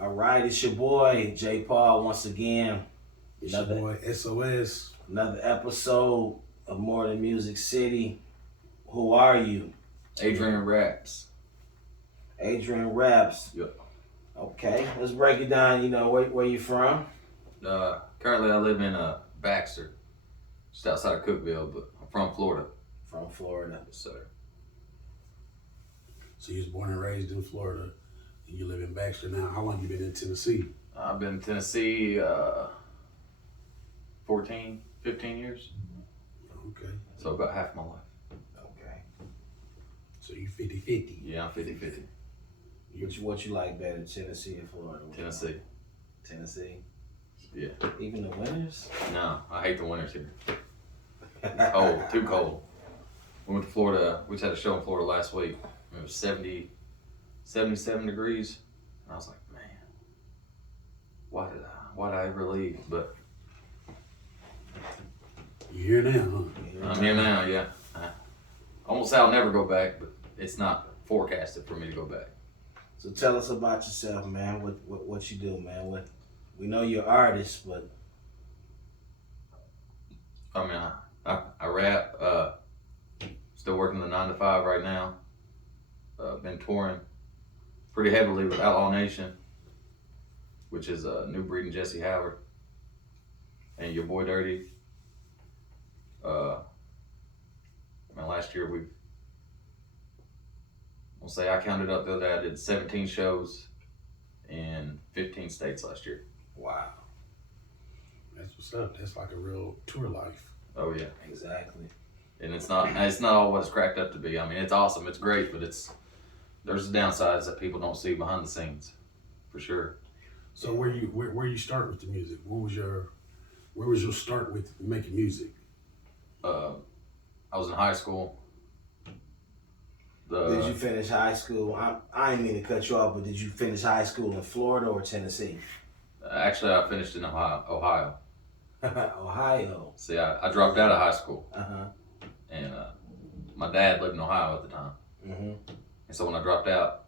All right, it's your boy J. Paul once again. It's your boy s.o.s. Another episode of More Than Music City. Who are you? Adrian raps. Adrian Raps. Yep. Okay, let's break it down. You know where you from? Currently, I live in Baxter, just outside of Cookville, but I'm from Florida. From Florida. Yes, sir. So you was born and raised in Florida, and you live in Baxter now. How long you been in Tennessee? I've been in Tennessee 14, 15 years, Okay. so about half my life. Okay. So you 50-50. Yeah, I'm 50-50. What you like better, Tennessee or Florida? Tennessee. Tennessee. Yeah. Even the winters? No, I hate the winters here. Cold, too cold. We went to Florida. We just had a show in Florida last week. It was 77 degrees. And I was like, man, why did I ever leave? But You here now, huh? I'm here now, yeah. Almost say I'll never go back, but it's not forecasted for me to go back. So tell us about yourself, man. What you do, man? We know you're an artist, but I mean, I rap. Still working the 9 to 5 right now. Been touring pretty heavily with Outlaw Nation, which is New Breed and Jesse Howard, and your boy Dirty. Last year I'll say I counted up the other day. I did 17 shows in 15 states last year. wow. That's what's up. That's like a real tour life. Oh yeah, Exactly. and it's not all what it's cracked up to be. I mean, it's awesome, it's great, but there's the downsides that people don't see behind the scenes, for sure. So where you start with the music? Where was your start with making music? I was in high school. Did you finish high school? I didn't mean to cut you off, but did you finish high school in Florida or Tennessee? Actually, I finished in Ohio. Ohio. See, I dropped out of high school, Uh-huh. and my dad lived in Ohio at the time. Mm-hmm. And so when I dropped out,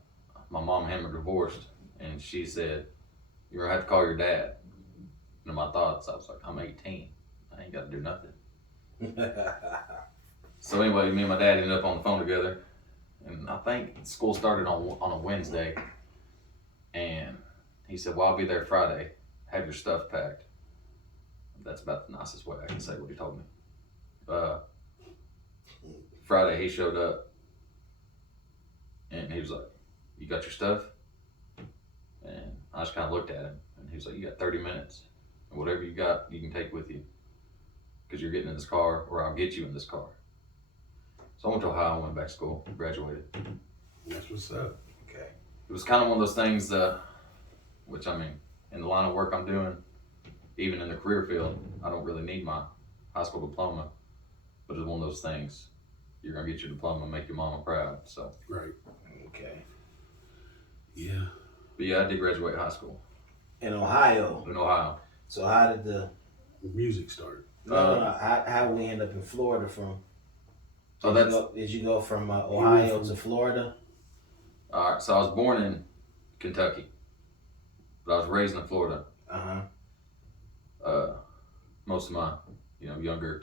my mom and him were divorced, and she said, "You're gonna have to call your dad." And in my thoughts, I was like, "I'm 18. I ain't got to do nothing." So anyway, me and my dad ended up on the phone together, and I think school started on a Wednesday, and he said, "Well, I'll be there Friday. Have your stuff packed." That's about the nicest way I can say what he told me. Friday he showed up, and he was like, "You got your stuff?" And I just kind of looked at him, and he was like, "You got 30 minutes, and whatever you got, you can take with you, because you're getting in this car, or I'll get you in this car." So I went to Ohio, went back to school, graduated. That's what's up. Okay. It was kind of one of those things, which I mean, in the line of work I'm doing, even in the career field, I don't really need my high school diploma, but it's one of those things. You're gonna get your diploma and make your mama proud. So, Right. Okay. Yeah. but yeah, I did graduate high school In Ohio. in Ohio. So how did the Music started. how did we end up in Florida from? So Did you go from Ohio to Florida? all right. So I was born in Kentucky, but I was raised in Florida. Uh-huh. Most of my, younger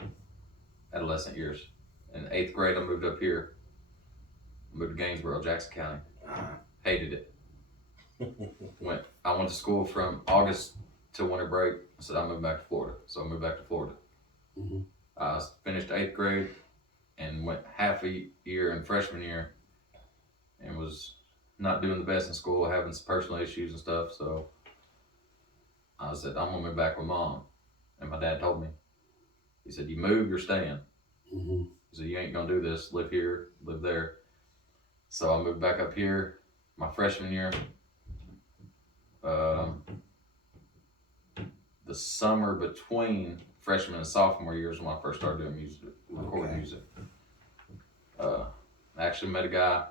adolescent years. In 8th grade, I moved up here. Moved to Gainesboro, Jackson County. Uh-huh. Hated it. I went to school from August to winter break. I said I moved back to Florida, so I moved back to Florida. Mm-hmm. I finished 8th grade and went half a year in freshman year, and was not doing the best in school, having some personal issues and stuff. So I said I'm gonna move back with mom, and my dad told me. He said, "You move, you're staying." Mm-hmm. He said, "You ain't gonna do this. Live here, live there." So I moved back up here my freshman year. The summer between freshman and sophomore years when I first started doing music, recording Okay. music. I actually met a guy.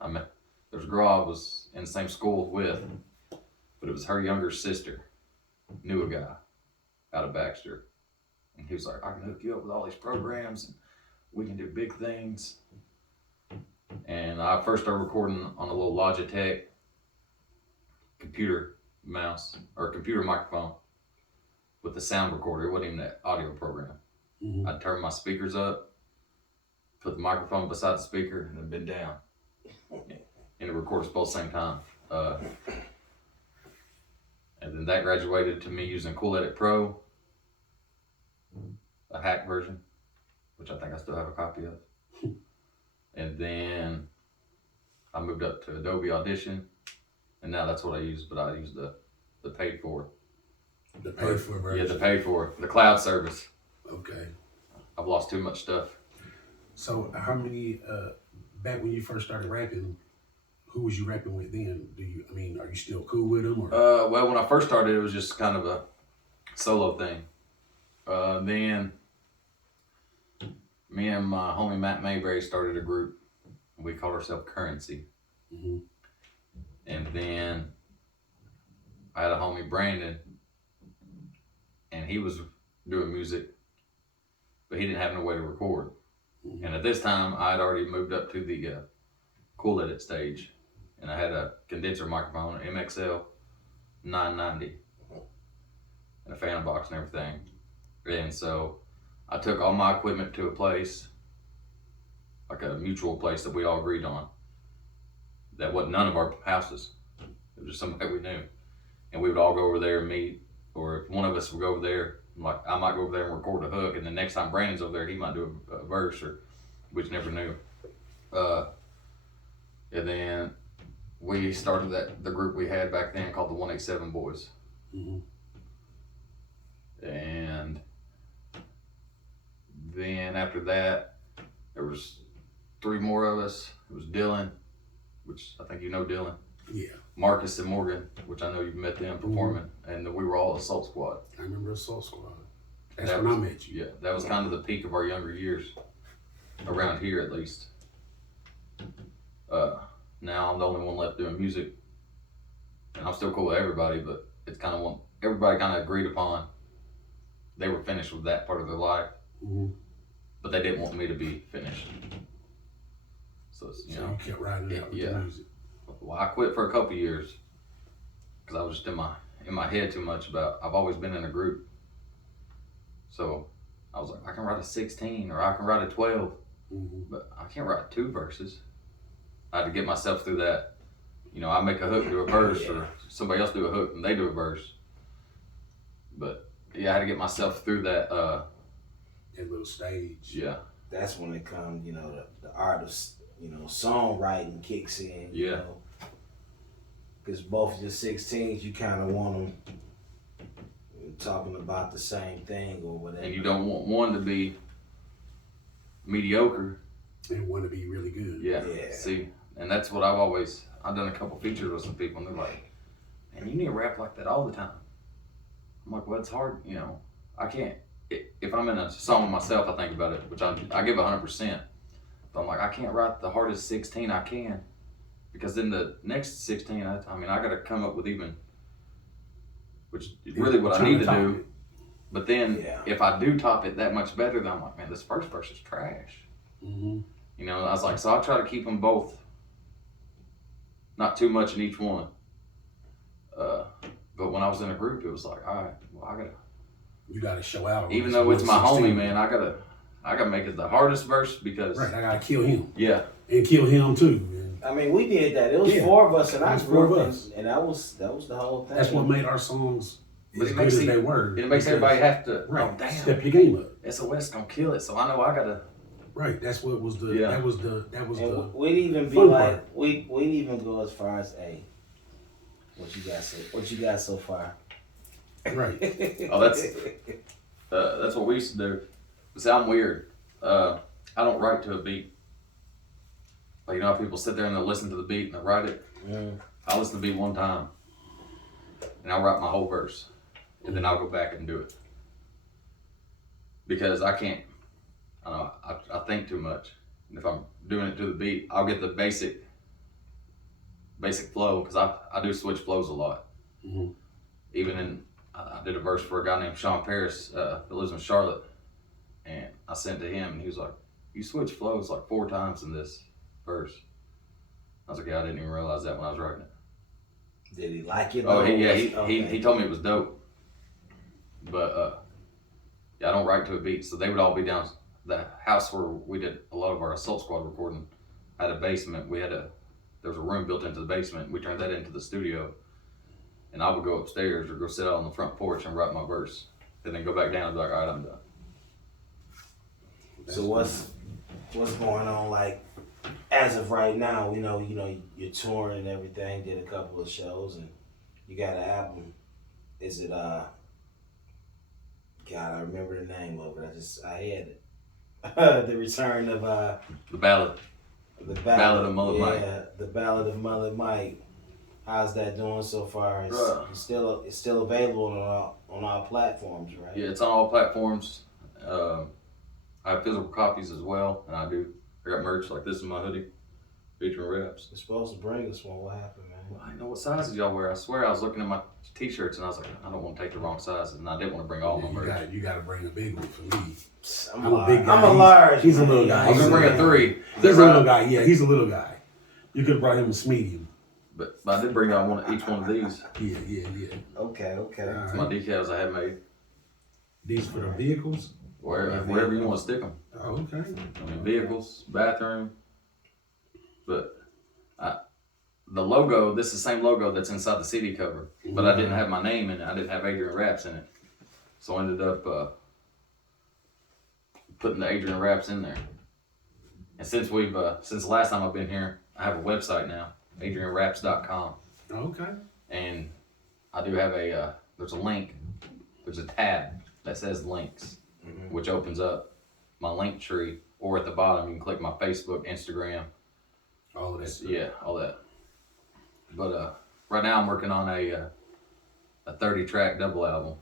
There was a girl I was in the same school with, but it was her younger sister. Knew a guy out of Baxter, and he was like, "I can hook you up with all these programs, and we can do big things." And I first started recording on a little Logitech computer mouse or computer microphone with the sound recorder. It wasn't even that audio program. Mm-hmm. I'd turn my speakers up, put the microphone beside the speaker, and then bend down. And it records both same time. And then that graduated to me using Cool Edit Pro, a hack version, which I think I still have a copy of. And then I moved up to Adobe Audition, and now that's what I use, but I use the paid for. The paid for version. Yeah, the paid for, the cloud service. Okay. I've lost too much stuff. So how many, back when you first started rapping, who was you rapping with then? Are you still cool with them? Or? Well, when I first started, it was just kind of a solo thing. Then me and my homie Matt Mayberry started a group. We called ourselves Currency. Mm-hmm. And then I had a homie Brandon, and he was doing music, but he didn't have no way to record. Mm-hmm. And at this time, I had already moved up to the Cool Edit stage, and I had a condenser microphone, an MXL 990, and a fan box and everything. And so I took all my equipment to a place, like a mutual place that we all agreed on. That wasn't none of our houses. It was just somebody we knew. And we would all go over there and meet, or if one of us would go over there, like I might go over there and record a hook, and the next time Brandon's over there, he might do a verse, or we just never knew. And then we started the group we had back then called the 187 Boys. Mm-hmm. And then after that, there was 3 more of us. It was Dylan, which I think you know Dylan. Yeah. Marcus and Morgan, which I know you've met them performing. Mm-hmm. And we were all S.o.s Squad. I remember S.o.s Squad. That's when I met you. Yeah, that was kind of the peak of our younger years, around here at least. Now I'm the only one left doing music, and I'm still cool with everybody, but it's kind of everybody kind of agreed upon they were finished with that part of their life, mm-hmm. but they didn't want me to be finished. So you kept riding it out with the music. Well, I quit for a couple years because I was just in my head too much about I've always been in a group. So I was like, I can write a 16 or I can write a 12, mm-hmm. but I can't write 2 verses. I had to get myself through that. I make a hook, do a verse, or somebody else do a hook and they do a verse. But yeah, I had to get myself through that. That little stage. Yeah. That's when it comes, the art of, songwriting kicks in. Yeah. Because both of your 16s, you kind of want them talking about the same thing or whatever. And you don't want one to be mediocre. And one to be really good. Yeah. See, and that's what I've done a couple features with some people, and they're like, man, you need to rap like that all the time. I'm like, well, it's hard, I can't. If I'm in a song with myself, I think about it, which I give 100%. But I'm like, I can't write the hardest 16 I can, because then the next 16, I got to come up with which is really what I need to do. But then if I do top it that much better, then I'm like, man, this first verse is trash. Mm-hmm. I was like, so I try to keep them both, not too much in each one. But when I was in a group, it was like, all right, well, you gotta show out. Even though it's my homie, man, I gotta make it the hardest verse because. Right, I gotta kill him. Yeah. And kill him too. We did that. It was 4 of us in our group, and that was the whole thing. That's what made our songs as good as they were. It makes everybody have to. Right. Oh, damn. Step your game up. S.o.s gonna kill it, so I know I gotta. Right, that's what was the. Yeah. That was the. We'd even be like, we'd even go as far as, hey, what you got so far? Right. Oh, that's what we used to do. See, I'm weird. I don't write to a beat. Like, how people sit there and they'll listen to the beat and they'll write it. Mm. I listen to the beat one time, and I'll write my whole verse, and then I'll go back and do it. Because I can't. I don't know. I think too much. And if I'm doing it to the beat, I'll get the basic flow, because I do switch flows a lot. Mm-hmm. Even I did a verse for a guy named Sean Paris that lives in Charlotte, and I sent it to him, and he was like, you switch flows like 4 times in this verse. I was like, yeah, I didn't even realize that when I was writing it. Did he like it? Oh, he Okay. told me it was dope. But yeah, I don't write to a beat, so they would all be down. The house where we did a lot of our Assault Squad recording had a basement. There was a room built into the basement. We turned that into the studio, and I would go upstairs or go sit out on the front porch and write my verse, and then go back down and be like, all right, I'm done. So what's going on like as of right now? You're touring and everything. Did a couple of shows and you got an album. Is it God? I remember the name of it. I had it. The return of The ballad. the Ballad of Mullet Mike. Yeah, the Ballad of Mullet Mike. How's that doing so far? It's still available on all platforms, right? Yeah, it's on all platforms. I have physical copies as well, and I got merch like this in my hoodie, featuring raps. You're supposed to bring us one. What happened, man? Well, I know what sizes y'all wear. I swear I was looking at my t-shirts and I was like, I don't want to take the wrong sizes, and I didn't want to bring all my merch. You gotta bring a big one for me. I'm a big guy. I'm a large. He's a little guy. I was gonna bring a 3. He's a little guy. Yeah, he's a little guy. You could have brought him a medium. But I did bring out each one of these. Yeah. Okay. Right. My decals I had made. These for the vehicles? Wherever you want to stick them. Oh, okay. I mean, vehicles, bathroom. But the logo, this is the same logo that's inside the CD cover. But I didn't have my name in it. I didn't have Adrian Raps in it. So I ended up putting the Adrian Raps in there. And since the last time I've been here, I have a website now, adrianraps.com. Okay. And I do have there's a link, there's a tab that says links, which opens up my link tree, or at the bottom you can click my Facebook, Instagram. All of that stuff. Yeah, all that. But right now I'm working on a 30-track double album.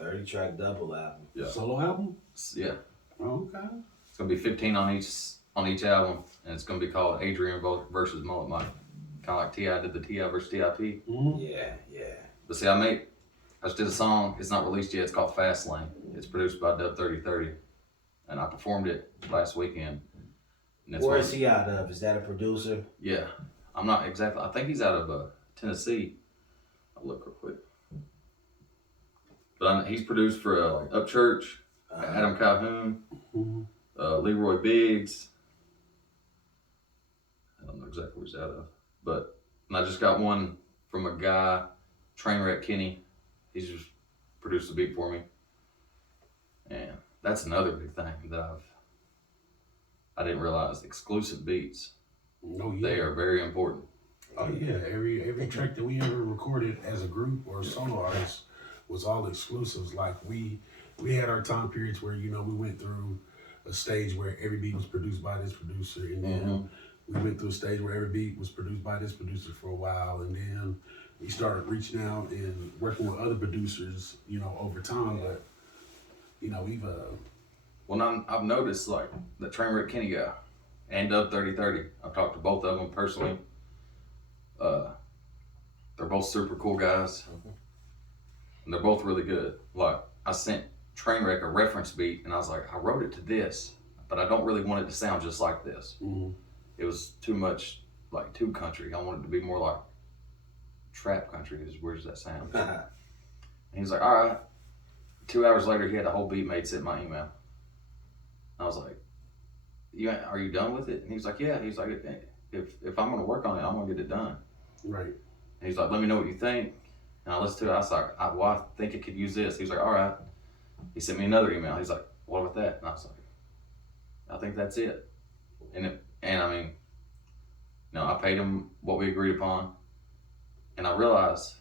30-track double album. Yeah. Solo album? Yeah. Okay. It's gonna be 15 on each album, and it's gonna be called Adrian versus Mullet Mike. Kind of like T.I. did the T.I. versus TIP. Mm-hmm. Yeah. But see, I just did a song. It's not released yet. It's called Fast Lane. It's produced by Dub 3030, and I performed it last weekend. Where is he out of? Is that a producer? Yeah, I'm not exactly. I think he's out of Tennessee. I'll look real quick. But he's produced for like Upchurch, Adam Calhoun, Leroy Biggs. I don't know exactly where he's out of, but and I just got one from a guy, Trainwreck Kenny. He's just produced a beat for me, and that's another big thing that I didn't realize. Exclusive beats, they are very important. Oh yeah, every track that we ever recorded as a group or a solo artist was all exclusives. Like we had our time periods where we went through a stage where every beat was produced by this producer, and then we went through a stage where every beat was produced by this producer for a while, and then we started reaching out and working with other producers, over time. But we've Well, now I've noticed like the Trainwreck Kenny guy and Dub 3030. I've talked to both of them personally. They're both super cool guys, and they're both really good. Like I sent Trainwreck a reference beat, and I was like, I wrote it to this, but I don't really want it to sound just like this. It was too much like too country. I wanted it to be more like trap country. Where does that sound? And he was like, all right. 2 hours later, he had a whole beat made, sent my email. I was like, are you done with it? And he was like, yeah. He's like, if I'm gonna work on it, I'm gonna get it done. right. And he's like, let me know what you think. And I listened to it. I was like, I think it could use this. He was like, all right. He sent me another email. He's like, what about that? And I was like, I think that's it. And I mean, I paid him what we agreed upon. And I realized,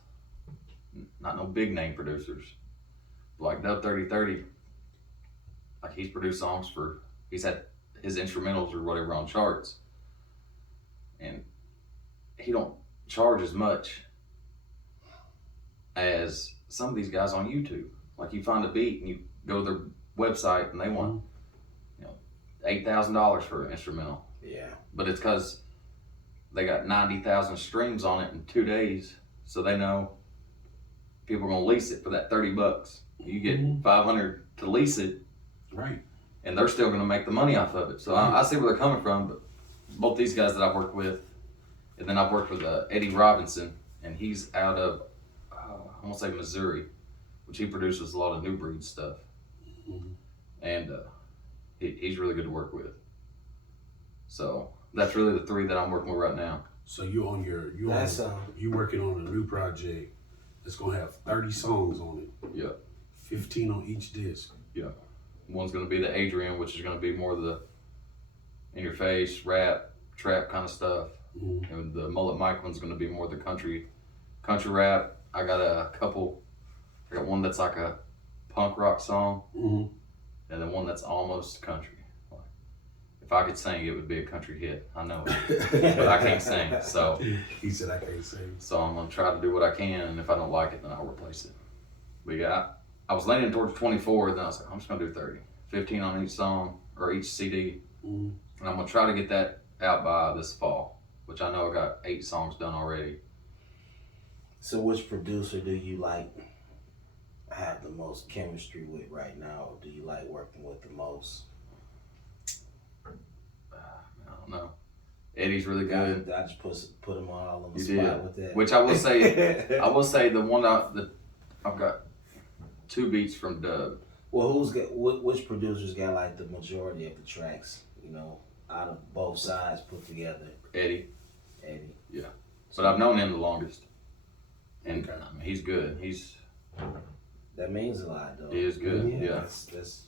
not no big name producers, but like Dub 3030, like he's produced songs he's had his instrumentals or whatever on charts. And he don't charge as much as some of these guys on YouTube. Like you find a beat and you go to their website and they want, $8,000 for an instrumental. Yeah. But it's because they got 90,000 streams on it in 2 days, so they know people are gonna lease it for that $30. You get 500 to lease it, Right. and they're still gonna make the money off of it. So I see where they're coming from. But both these guys that I've worked with, and then I've worked with Eddie Robinson. and he's out of I want to say Missouri, which he produces a lot of New Breed stuff, and he's really good to work with. So that's really the three that I'm working with right now. So you working on a new project that's gonna have 30 songs on it. Yeah. 15 on each disc. Yeah. One's gonna be the Adrian, which is gonna be more of the in your face rap, trap kind of stuff. Mm-hmm. And the Mullet Mike one's gonna be more the country rap. I got I got one that's like a punk rock song, Mm-hmm. and then one that's almost country. If I could sing, it would be a country hit. I know it, but I can't sing. So he said I can't sing. So I'm gonna try to do what I can, and if I don't like it, then I'll replace it. But yeah, I was leaning towards 24, then I was like, I'm just gonna do 30, 15 on each song or each CD, Mm-hmm. and I'm gonna try to get that out by this fall, which I know I got 8 songs done already. So which producer do you like have the most chemistry with right now, or do you like working with the most? I don't know. Eddie's really good. I just put him all on the You spot did. with that. Which I will say, the one I've got 2 beats from Dub. Well, which producers got like the majority of the tracks? You know, out of both sides put together. Eddie. Eddie. But I've known him the longest, and Okay. I mean, he's good. That means a lot, though. He is good. Yeah. That's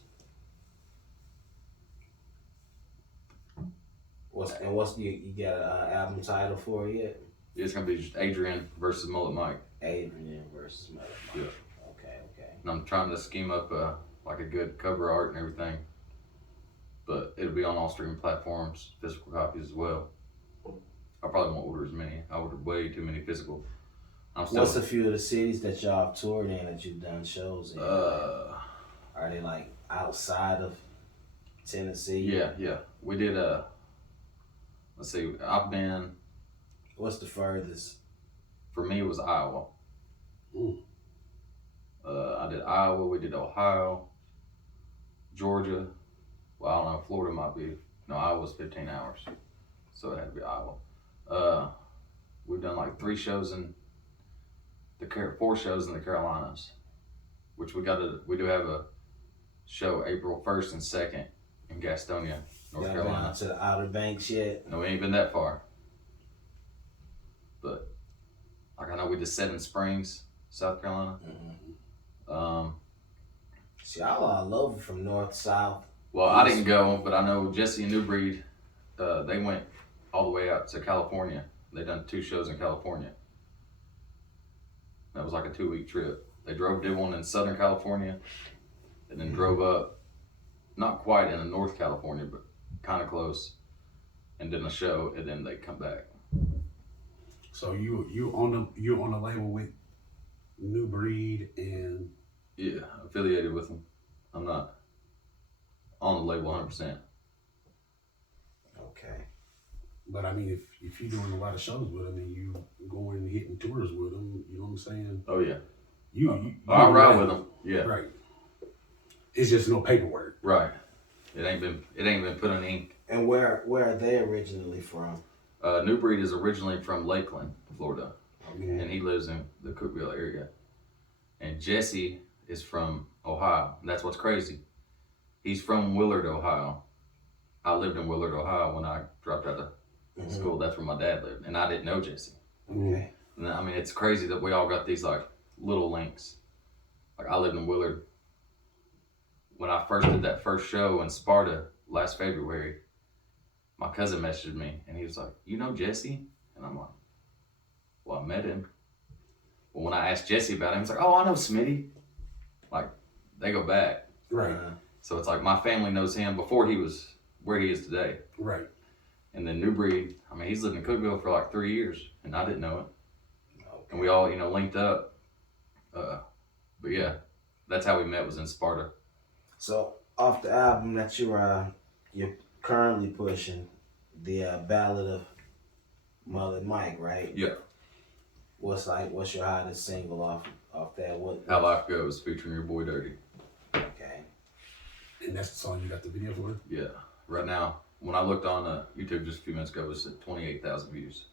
what's you got an album title for it yet? It's gonna be just Adrian versus Mullet Mike. Adrian versus Mike. Yeah. Okay. And I'm trying to scheme up like a good cover art and everything. But it'll be on all streaming platforms, physical copies as well. I probably won't order as many. I ordered way too many physical. What's a few of the cities that y'all have toured in that you've done shows in? Are they like outside of Tennessee? Yeah. We did let's see, I've been, What's the furthest? for me it was Iowa. Ooh. I did Iowa, we did Ohio, Georgia. Well, I don't know, Florida might be, no, Iowa's 15 hours. So it had to be Iowa. We've done like 4 shows in the Carolinas, which we do have a show April 1st and 2nd in Gastonia, North Carolina. Been to the Outer Banks yet? No, we ain't been that far. But like I know we did 7 Springs, South Carolina. Mm-hmm. See, y'all are all over from north, south. Well, I didn't go, but I know Jesse and New Breed, they went all the way out to California. They done 2 shows in California. That was like a 2-week trip. They did one in Southern California, and then drove up, not quite in North California, but kind of close, and did a show, and then they come back. So you on the label with New Breed and Yeah, affiliated with them. I'm not on the label 100%. Okay. but I mean if you're doing a lot of shows with them and you going and hitting tours with them, you know what I'm saying? Oh yeah. You I ride with them. Yeah. Right. It's just no paperwork. Right. It ain't been put in ink. And where are they originally from? New Breed is originally from Lakeland, Florida, Okay. and he lives in the Cookeville area. And Jesse is from Ohio. And that's what's crazy. He's from Willard, Ohio. I lived in Willard, Ohio when I dropped out of school. That's where my dad lived, and I didn't know Jesse. Okay. And I mean, it's crazy that we all got these like little links. Like I lived in Willard. When I first did that first show in Sparta last February, my cousin messaged me and he was like, "You know Jesse?" And I'm like, "Well, I met him." Well, when I asked Jesse about him, he's like, "Oh, I know Smitty." Like they go back. Right. So it's like my family knows him before he was where he is today. Right. And then New Breed, I mean, he's lived in Cookeville for like 3 years, and I didn't know it. Okay. And we all, linked up. But yeah, that's how we met, was in Sparta. So off the album that you're currently pushing, the Ballad of Mullet Mike, right? Yeah. What's your hottest single off that? How Life Goes, featuring your boy Dirty. Okay. And that's the song you got the video for? Yeah. Right now, when I looked on YouTube just a few minutes ago, it was at 28,000 views.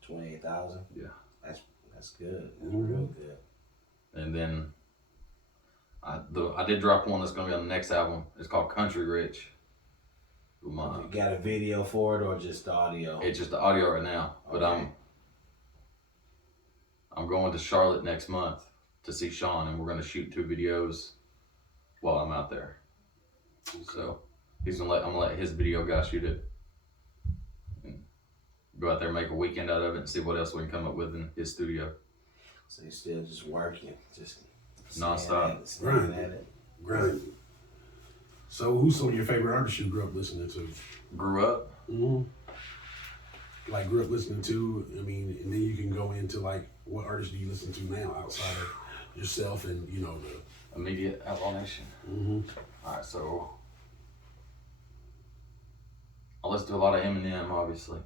28,000. Yeah. That's That's good. That's Mhm. real good. And then I did drop one that's gonna be on the next album. It's called Country Rich. You got a video for it or just the audio? It's just the audio right now, but Okay. I'm going to Charlotte next month to see Sean, and we're gonna shoot 2 videos while I'm out there. So I'm gonna let his video guy shoot it, and go out there, make a weekend out of it, and see what else we can come up with in his studio. So you're still just working, just Non-stop. staying at it. Great. So, who's some of your favorite artists you grew up listening to? Grew up. Like, grew up listening to, I mean, and then you can go into, like, what artists do you listen to now outside of yourself and, you know, the... Immediate Outlaw Nation. Alright, so I listen to a lot of Eminem, obviously.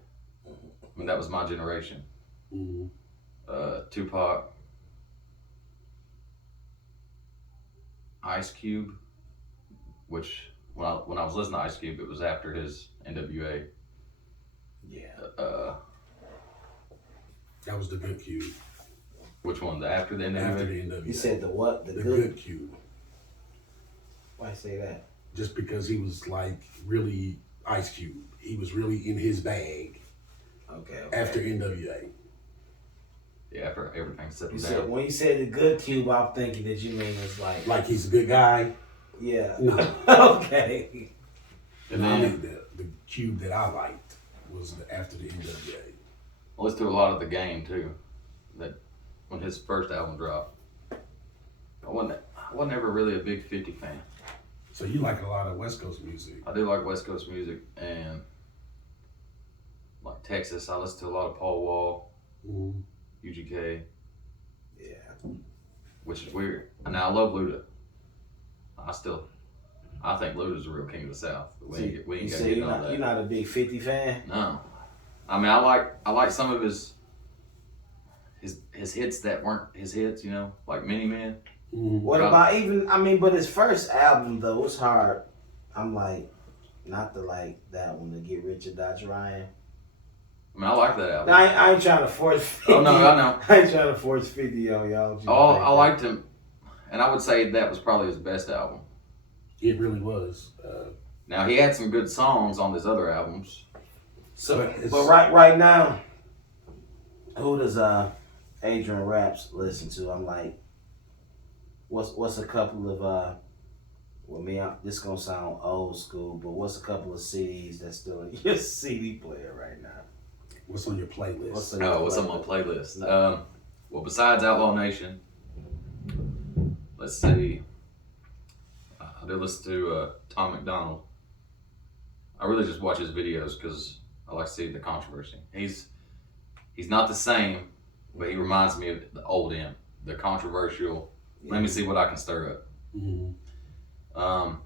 I mean, that was my generation. Tupac, Ice Cube, which when I was listening to Ice Cube, it was after his NWA. Yeah. That was the good Cube. Which one? After the NWA? After the NWA. You said the what? The good Cube. Why say that? Just because he was, like, really Ice Cube. He was really in his bag Okay. after NWA. Yeah, after everything settled You down. said, when you said the good Cube, I'm thinking that you mean it's like. Like, he's a good guy. Yeah. No. Okay. And I then mean, the Cube that I liked was after the NWA. I listened to a lot of The Game too. That when his first album dropped, I wasn't ever really a big 50 fan. So you like a lot of West Coast music. I do like West Coast music, and like Texas, I listen to a lot of Paul Wall, UGK, Yeah. which is weird. And now I love Luda. I think Luda's the real king of the South. We ain't You got say hitting on that. you're not a big 50 fan? No, I mean I like some of his hits that weren't his hits. You know, like Mini Man. What about even? I mean, but his first album though, it's hard. I'm like, not to like that one, to Get Rich or Die Trying. I mean, I like that album. I ain't trying to force 50. Oh no, I know. I ain't trying to force 50 on y'all. Oh, I liked him, and I would say that was probably his best album. It really was. Now he had some good songs on his other albums. So, but right now, who does Adrian Raps listen to? I'm like, what's a couple of this gonna sound old school, but what's a couple of CDs that's still in your CD player right now? What's on your playlist? What's on my playlist? Well, besides Outlaw Nation, let's see. I do listen to Tom McDonald. I really just watch his videos because I like to see the controversy. He's not the same, but he reminds me of the old him, the controversial. Yeah. Let me see what I can stir up. I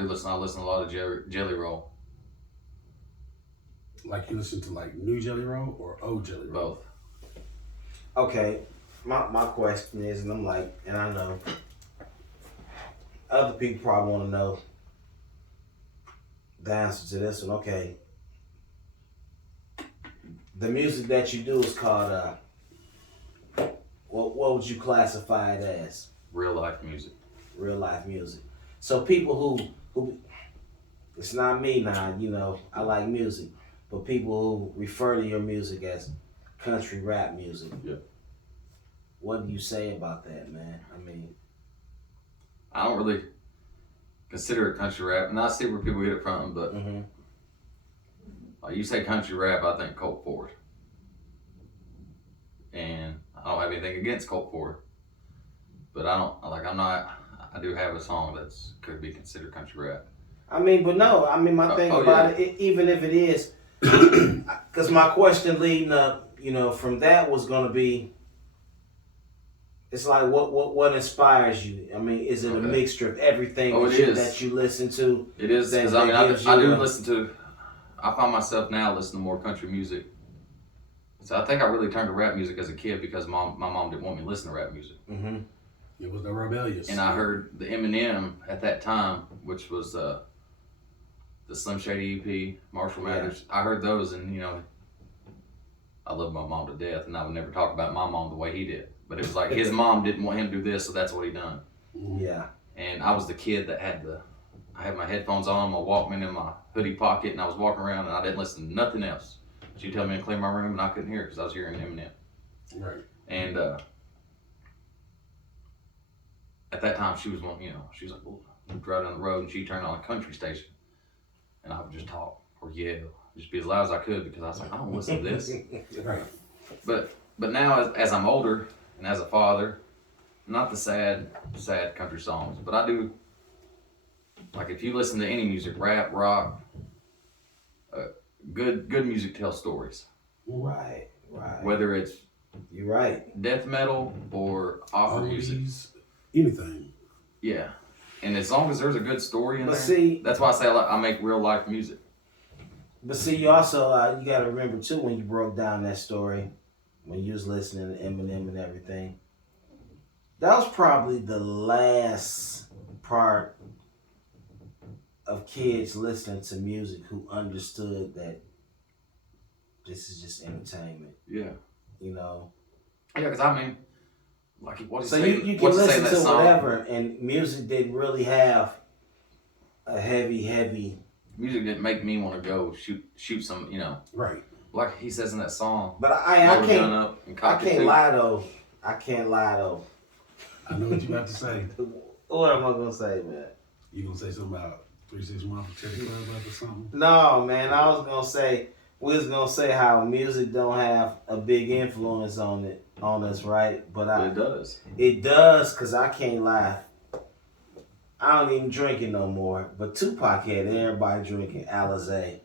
listen a lot of Jelly Roll. Like you listen to like new Jelly Roll or old Jelly Roll? Both. Okay, my question is, and I'm like, and I know other people probably want to know the answer to this one. Okay, the music that you do is called what would you classify it as? Real life music. Real life music. So people who it's not me now, you know, I like music, but people who refer to your music as country rap music. Yeah. What do you say about that, man? I mean, I don't really consider it country rap, and I see where people get it from, but like you say country rap, I think Colt Ford. And I don't have anything against Colt Ford, but I do have a song that's could be considered country rap. I mean, but no, I mean, my thing about it, even if it is, because my question leading up, you know, from that was going to be, it's like, what inspires you? I mean, is it a mixture of everything that you listen to? It is, because I mean, I do listen to, I find myself now listening to more country music. So I think I really turned to rap music as a kid because my mom didn't want me to listen to rap music. It was no rebellious. And I heard the Eminem at that time, which was the Slim Shady EP, Marshall Mathers. I heard those, and you know, I love my mom to death, and I would never talk about my mom the way he did. But it was like his mom didn't want him to do this, so that's what he done. Yeah. And I was the kid that I had my headphones on, my Walkman in my hoodie pocket, and I was walking around, and I didn't listen to nothing else. She'd tell me to clean my room, and I couldn't hear it because I was hearing Eminem. Right. And at that time, she was one, she was like, well, we drove down the road, and she turned on a country station, and I would just talk or yell, just be as loud as I could because I was like, I don't listen to this. Right. But now, as I'm older and as a father, not the sad country songs, but I do. Like if you listen to any music, rap, rock, good music tells stories. Right. Whether it's You're right. death metal or opera music, anything. yeah. And as long as there's a good story in But there, see, that's why I say I make real life music. But see, you also you got to remember too when you broke down that story, when you was listening to Eminem and everything. That was probably the last part of kids listening to music who understood that this is just entertainment. Yeah. You know. Yeah, because I mean, like what So you can listen to whatever, and music didn't really have a heavy. Music didn't make me want to go shoot some, Right. like he says in that song. But I can't lie though. I know what you about to say. What am I gonna say, man? You gonna say something about 361 for Cherry Club or something? No, man. I was gonna say we was gonna say how music don't have a big influence on us, right? But it does. It does, cause I can't lie. I don't even drink it no more. But Tupac had everybody drinking Alizé.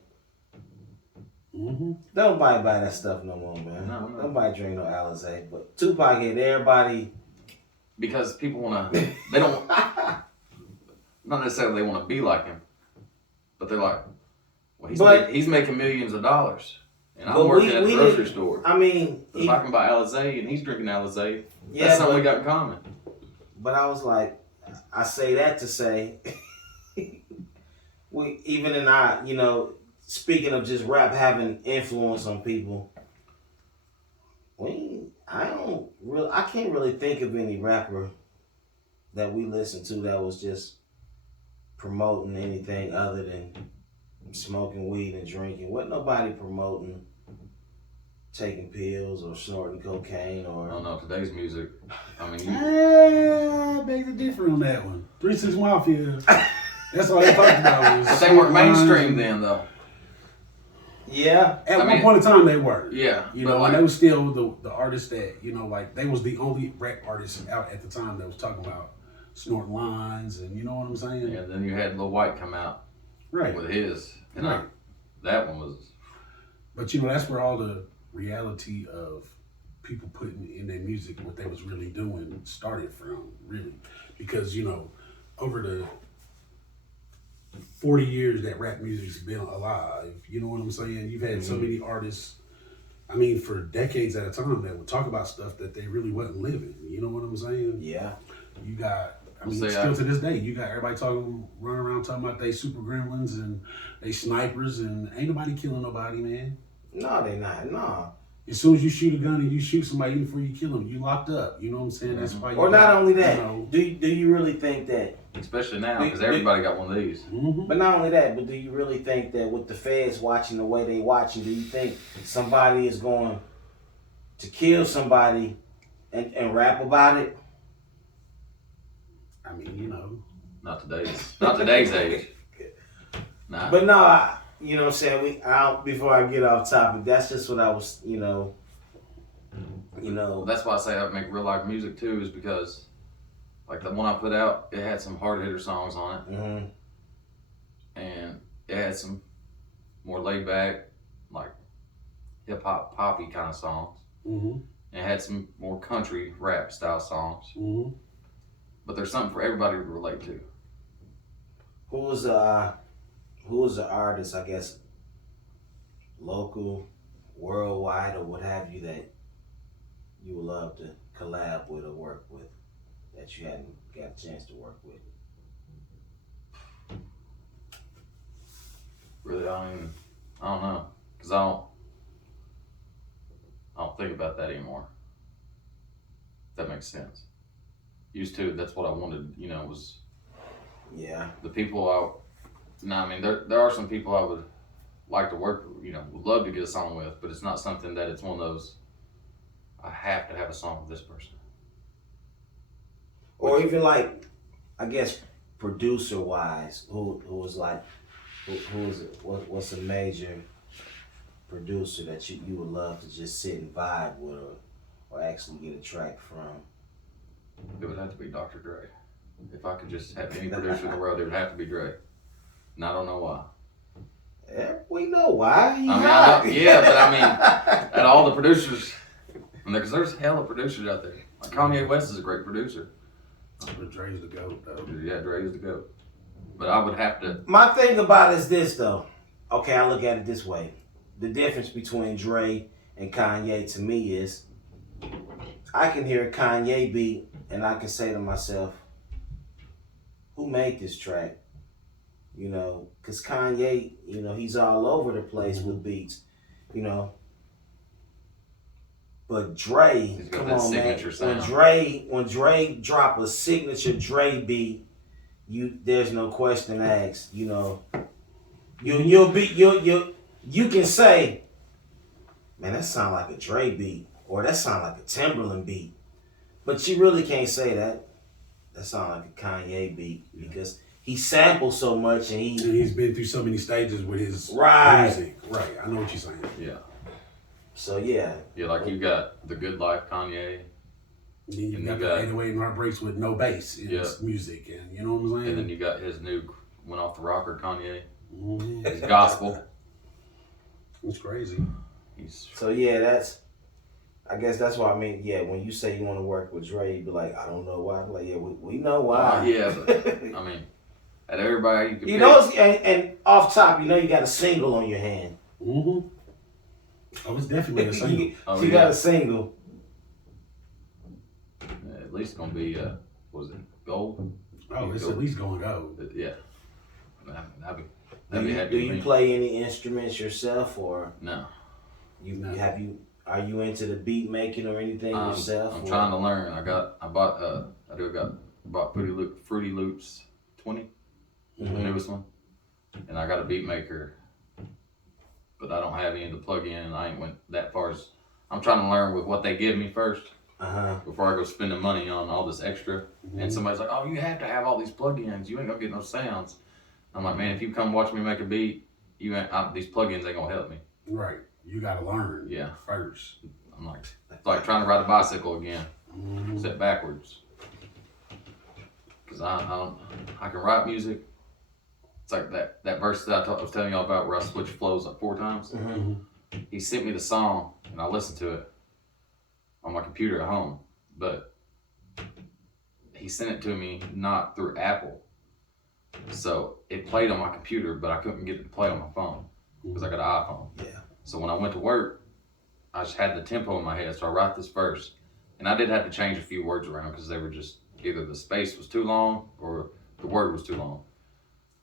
Mm-hmm. Nobody buy that stuff no more, man. No. Nobody drink no Alizé. But Tupac had everybody. Because people want to, they don't, not necessarily they want to be like him, but they're like, well, he's making millions of dollars, and I'm working at the grocery store. I mean, if I can buy Alizé and he's drinking Alizé, yeah, that's something we got in common. But I was like, I say that to say, even in our, speaking of just rap having influence on people, I can't really think of any rapper that we listened to that was just promoting anything other than smoking weed and drinking. Wasn't nobody promoting taking pills or snorting cocaine or. I don't know, today's music. I mean, I beg to differ on that one. 3 6 Mafia. That's all they talked about. But they weren't mainstream then, though. Yeah. At one point in time, they were. Yeah. And they were still the artists that, like, they was the only rap artists out at the time that was talking about snorting lines and, you know what I'm saying? Yeah, then you had Lil White come out. Right. With his. And right. That one was. But, that's where all the reality of people putting in their music what they was really doing started from, really. Because, over the 40 years that rap music's been alive, you know what I'm saying? You've had so many artists, for decades at a time that would talk about stuff that they really wasn't living. You know what I'm saying? Yeah. You got, still to this day, you got everybody running around talking about they super gremlins and they snipers and ain't nobody killing nobody, man. No, they not. No. As soon as you shoot a gun and you shoot somebody even before you kill them, you locked up. You know what I'm saying? That's why. Or not only that, do you really think that? Especially now, because everybody got one of these. Mm-hmm. But not only that, but do you really think that with the feds watching the way they watching, do you think somebody is going to kill somebody and rap about it? Not today's age. Nah. But no, you know what I'm saying? Before I get off topic, that's just what I was, That's why I say I make real life music too, is because, like the one I put out, it had some hard hitter songs on it, and it had some more laid back, like hip hop poppy kind of songs, and it had some more country rap style songs. But there's something for everybody to relate to. Who was the artist, I guess, local, worldwide, or what have you, that you would love to collab with or work with, that you hadn't got a chance to work with? Really, I don't know, because I don't think about that anymore. If that makes sense. Used to, that's what I wanted, you know, was Yeah. the people I mean, there are some people I would like to work, you know, would love to get a song with, but it's not something that it's one of those, I have to have a song with this person. Or even like, I guess, producer wise, who was like, what's a major producer that you would love to just sit and vibe with, or actually get a track from? It would have to be Dr. Dre. If I could just have any producer in the world, it would have to be Dre. And I don't know why. Yeah, we know why. I mean, but I mean, out of all the producers, because there's hella producers out there. Like Kanye West is a great producer. But Dre's the GOAT, though. Yeah, Dre is the GOAT. But I would have to. My thing about it is this, though. Okay, I look at it this way. The difference between Dre and Kanye to me is I can hear a Kanye beat and I can say to myself, who made this track? You know, because Kanye, you know, he's all over the place with beats, you know. But Dre, come on, man. When Dre drop a signature Dre beat, there's no question asked. You know, you can say, man, that sound like a Dre beat, or that sound like a Timberland beat, but you really can't say that. That sound like a Kanye beat because he samples so much and he's been through so many stages with his music. Right, I know what you're saying. Yeah. So yeah. Yeah, like you got The Good Life Kanye. You got the 808 and Heartbreaks with no bass in his music, and you know what I'm saying? And then you got his new Went Off the Rocker Kanye. Mm-hmm. His gospel. It's crazy. So yeah, I guess that's why I mean, yeah, when you say you want to work with Dre, you be like, I don't know why. I'm like, yeah, we know why. Yeah, but I mean, at everybody you can you know, and off top, you know, you got a single on your hand. Mm-hmm. Oh, it's definitely a single. You got a single. Yeah, at least gonna be was it gold? Oh, it's at least gonna go. Yeah. That'd be happy. Do you play any instruments yourself, or no? Are you into the beat making or anything yourself? I'm trying to learn. I bought Fruity Loops 20, the newest one, and I got a beat maker, but I don't have any to plug in, and I ain't went that far. I'm trying to learn with what they give me first before I go spending money on all this extra. Mm-hmm. And somebody's like, "Oh, you have to have all these plugins. You ain't gonna get no sounds." I'm like, "Man, if you come watch me make a beat, these plugins ain't gonna help me." Right. You gotta learn. First. I'm like, it's like trying to ride a bicycle again, step backwards. Cause I can write music. It's like that verse that I was telling y'all about where I switch flows like 4 times. Mm-hmm. He sent me the song and I listened to it on my computer at home, but he sent it to me not through Apple. So it played on my computer, but I couldn't get it to play on my phone because I got an iPhone. Yeah. So when I went to work, I just had the tempo in my head. So I write this verse, and I did have to change a few words around because they were just either the space was too long or the word was too long.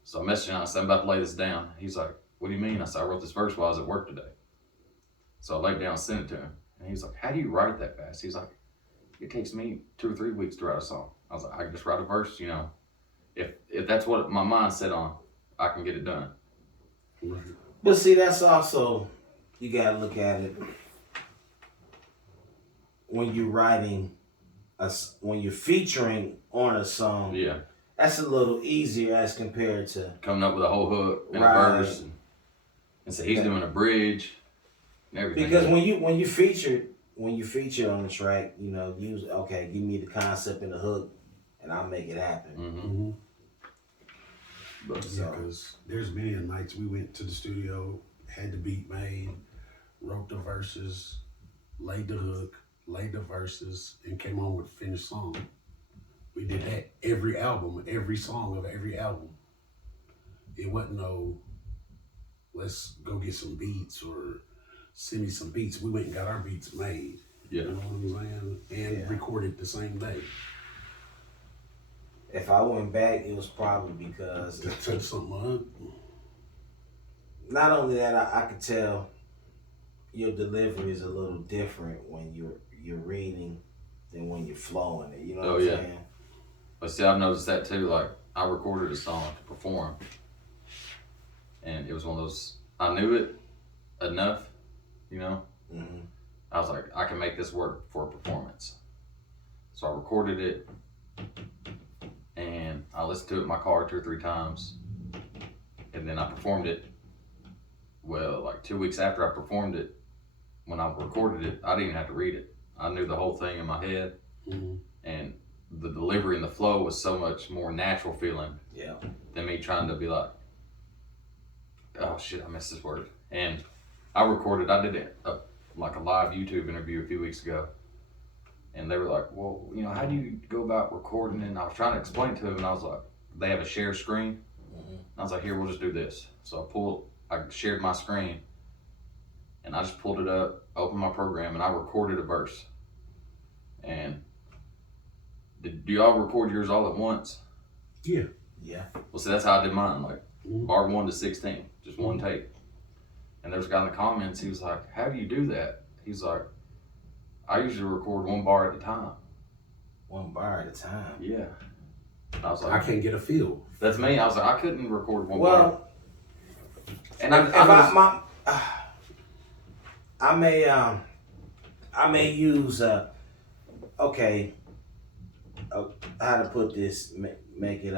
So I messaged him. I said, "I'm about to lay this down." He's like, "What do you mean?" I said, "I wrote this verse while I was at work today." So I laid it down and sent it to him. And he's like, "How do you write that fast?" He's like, "It takes me 2 or 3 weeks to write a song." I was like, "I can just write a verse, you know. If that's what my mind's set on, I can get it done." But see, that's also, you gotta look at it when you're writing, when you're featuring on a song. Yeah. That's a little easier as compared to coming up with a whole hook and a verse, and so he's doing a bridge and everything. Because when you feature on the track, you know, give me the concept and the hook, and I'll make it happen. Mm-hmm. But because there's many nights we went to the studio, had the beat made, wrote the verses, laid the hook, laid the verses, and came on with a finished song. We did that every album, every song of every album. It wasn't no, let's go get some beats or send me some beats. We went and got our beats made. Yeah. You know what I'm saying? And recorded the same day. If I went back, it was probably because to touch something up. Not only that, I could tell your delivery is a little different when you're reading than when you're flowing it. You know what I'm saying? But see, I've noticed that too. Like, I recorded a song to perform, and it was one of those, I knew it enough, you know? Mm-hmm. I was like, I can make this work for a performance. So I recorded it, and I listened to it in my car 2 or 3 times, and then I performed it. Well, like 2 weeks after I performed it, when I recorded it, I didn't even have to read it. I knew the whole thing in my head, and the delivery and the flow was so much more natural feeling than me trying to be like, oh shit, I missed this word. And I did it like a live YouTube interview a few weeks ago, and they were like, well, you know, how do you go about recording? And I was trying to explain to them, and I was like, they have a share screen. And I was like, here, we'll just do this. So I shared my screen, and I just pulled it up, opened my program, and I recorded a verse. And do y'all record yours all at once? Yeah. Well, see, that's how I did mine, like bar 1 to 16, just one take. And there was a guy in the comments, he was like, how do you do that? He's like, I usually record 1 bar at a time. 1 bar at a time. Yeah. I was like, I can't get a feel. That's me. I was like, I couldn't record 1 bar. And I may use how to put this, make it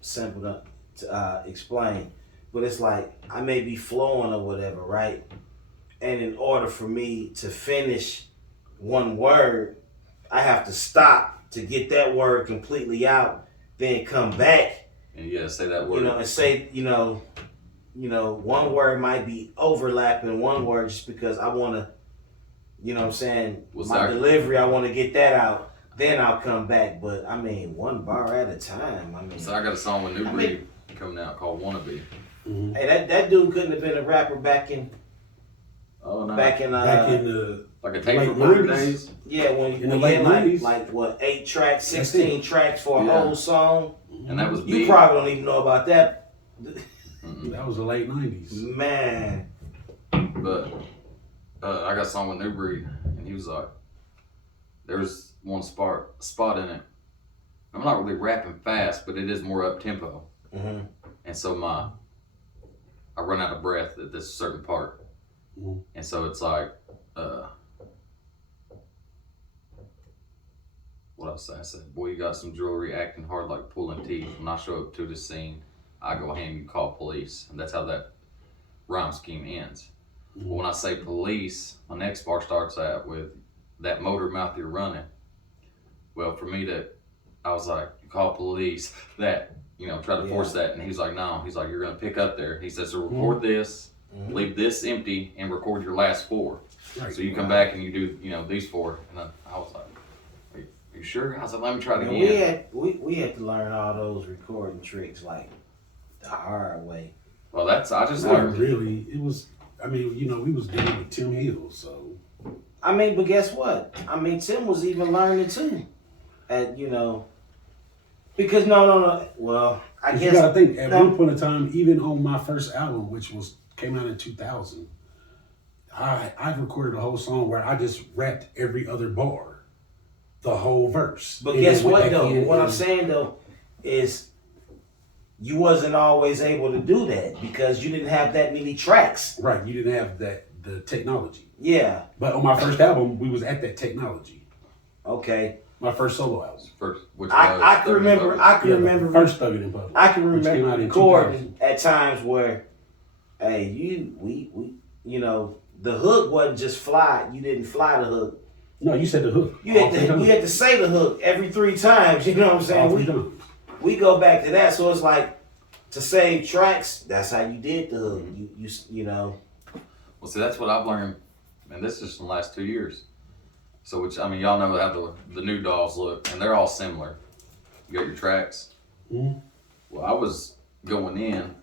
simple to explain, but it's like I may be flowing or whatever, right? And in order for me to finish 1 word, I have to stop to get that word completely out, then come back and you gotta say that word, and say, 1 word might be overlapping 1 word just because I want to, what I'm saying, my delivery, I want to get that out, then I'll come back. But I mean, 1 bar at a time. I mean, so I got a song with New Breed coming out called Wannabe. Hey, that dude couldn't have been a rapper back in back in the like a tape recorder days. Yeah, when in the late 90s. like what, 8 tracks, 16 tracks for a whole song. And that was you probably don't even know about that. That was the late 90s. Man. But I got a song with New Breed, and he was like, there's one spot in it. I'm not really rapping fast, but it is more up tempo. And so I run out of breath at this certain part. And so it's like, what I said, boy, you got some jewelry acting hard like pulling teeth. When I show up to the scene, I go ham, you call police. And that's how that rhyme scheme ends. But when I say police, my next bar starts out with that motor mouth you're running. Well, for me I was like, you call police, that, try to force that. And he's like, no, he's like, you're going to pick up there. He says, so record this, leave this empty, and record your last 4. Right. So you come back and you do, these 4. And then I was like, are you sure? I was like, let me try it again. We had to learn all those recording tricks like the hard way. Well, I just learned. Really, it was, we was dealing with Tim Hill, so. But guess what? Tim was even learning too. Because no. Well, I guess. You gotta think, at one point in time, even on my first album, which came out in 2000, I recorded a whole song where I just rapped every other bar, the whole verse. But guess what though? What I'm saying though is you wasn't always able to do that because you didn't have that many tracks. Right, you didn't have the technology. Yeah. But on my first album, we was at that technology. Okay. My first solo album. I can remember first Thuggin' in Public. I can remember recording at times where, hey, we the hook wasn't just fly. You didn't fly the hook. No, you said the hook. You had to say the hook every 3 times. You know what I'm saying? We go back to that. So it's like to save tracks. That's how you did the hook. You know. Well, see, that's what I've learned, and this is from the last 2 years. So, y'all know how the new dolls look, and they're all similar. You got your tracks. Mm-hmm. Well, I was going in,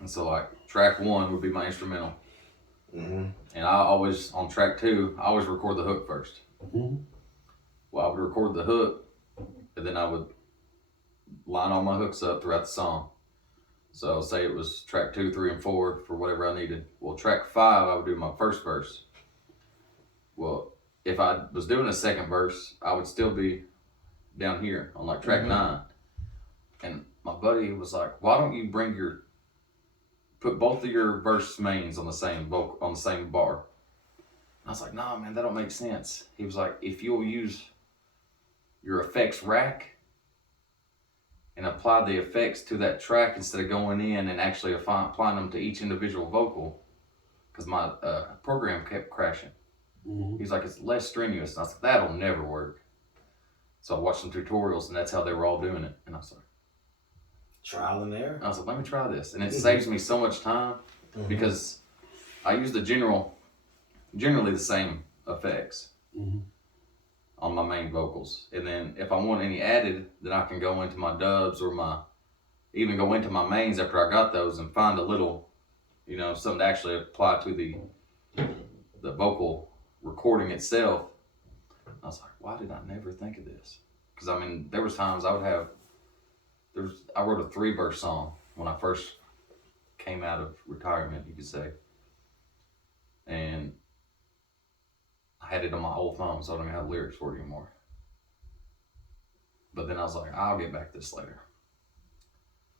and so like track 1 would be my instrumental. Mm-hmm. And I always, on track 2, I always record the hook first. Mm-hmm. Well, I would record the hook, and then I would line all my hooks up throughout the song. So say it was track 2, 3, and 4 for whatever I needed. Well, track 5, I would do my first verse. Well, if I was doing a second verse, I would still be down here on like track 9. And my buddy was like, "Why don't you put both of your verse mains on the same bar?" And I was like, "Nah, man, that don't make sense." He was like, "If you'll use your effects rack and apply the effects to that track instead of going in and actually applying them to each individual vocal," because my program kept crashing. He's like, "It's less strenuous." And I was like, "That'll never work." So I watched some tutorials, and that's how they were all doing it. And I was like, trial and error. I was like, "Let me try this," and it saves me so much time because I use generally the same effects on my main vocals, and then if I want any added, then I can go into my dubs or even go into my mains after I got those and find a little, something to actually apply to the vocal recording itself. I was like, why did I never think of this? Because I mean, there was times I wrote a 3-verse song when I first came out of retirement, you could say, and I had it on my old phone, so I don't even have lyrics for it anymore. But then I was like, I'll get back to this later.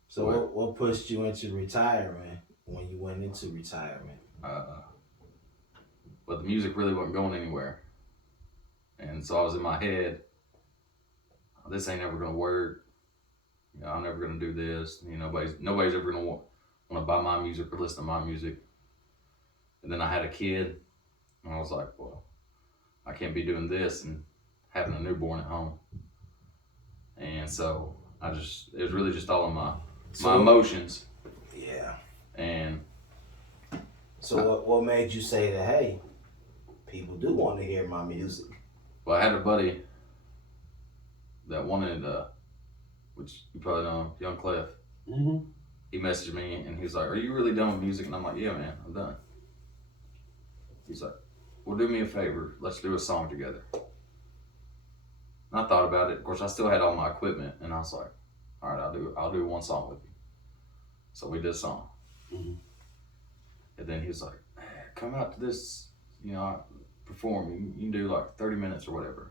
So what pushed you into retirement when you went into retirement? But the music really wasn't going anywhere. And so I was in my head, this ain't ever going to work. I'm never going to do this. Nobody's ever going to want to buy my music or listen to my music. And then I had a kid, and I was like, well, I can't be doing this and having a newborn at home. And so it was really just all of my emotions. Yeah. And so what made you say that, hey, people do want to hear my music? Well, I had a buddy that wanted, which you probably know, Young Clef. He messaged me and he was like, "Are you really done with music?" And I'm like, "Yeah, man, I'm done." He's like, "Well, do me a favor. Let's do a song together." And I thought about it. Of course, I still had all my equipment, and I was like, "All right, I'll do one song with you." So we did a song. And then he was like, "Come out to this, perform. You can do like 30 minutes or whatever."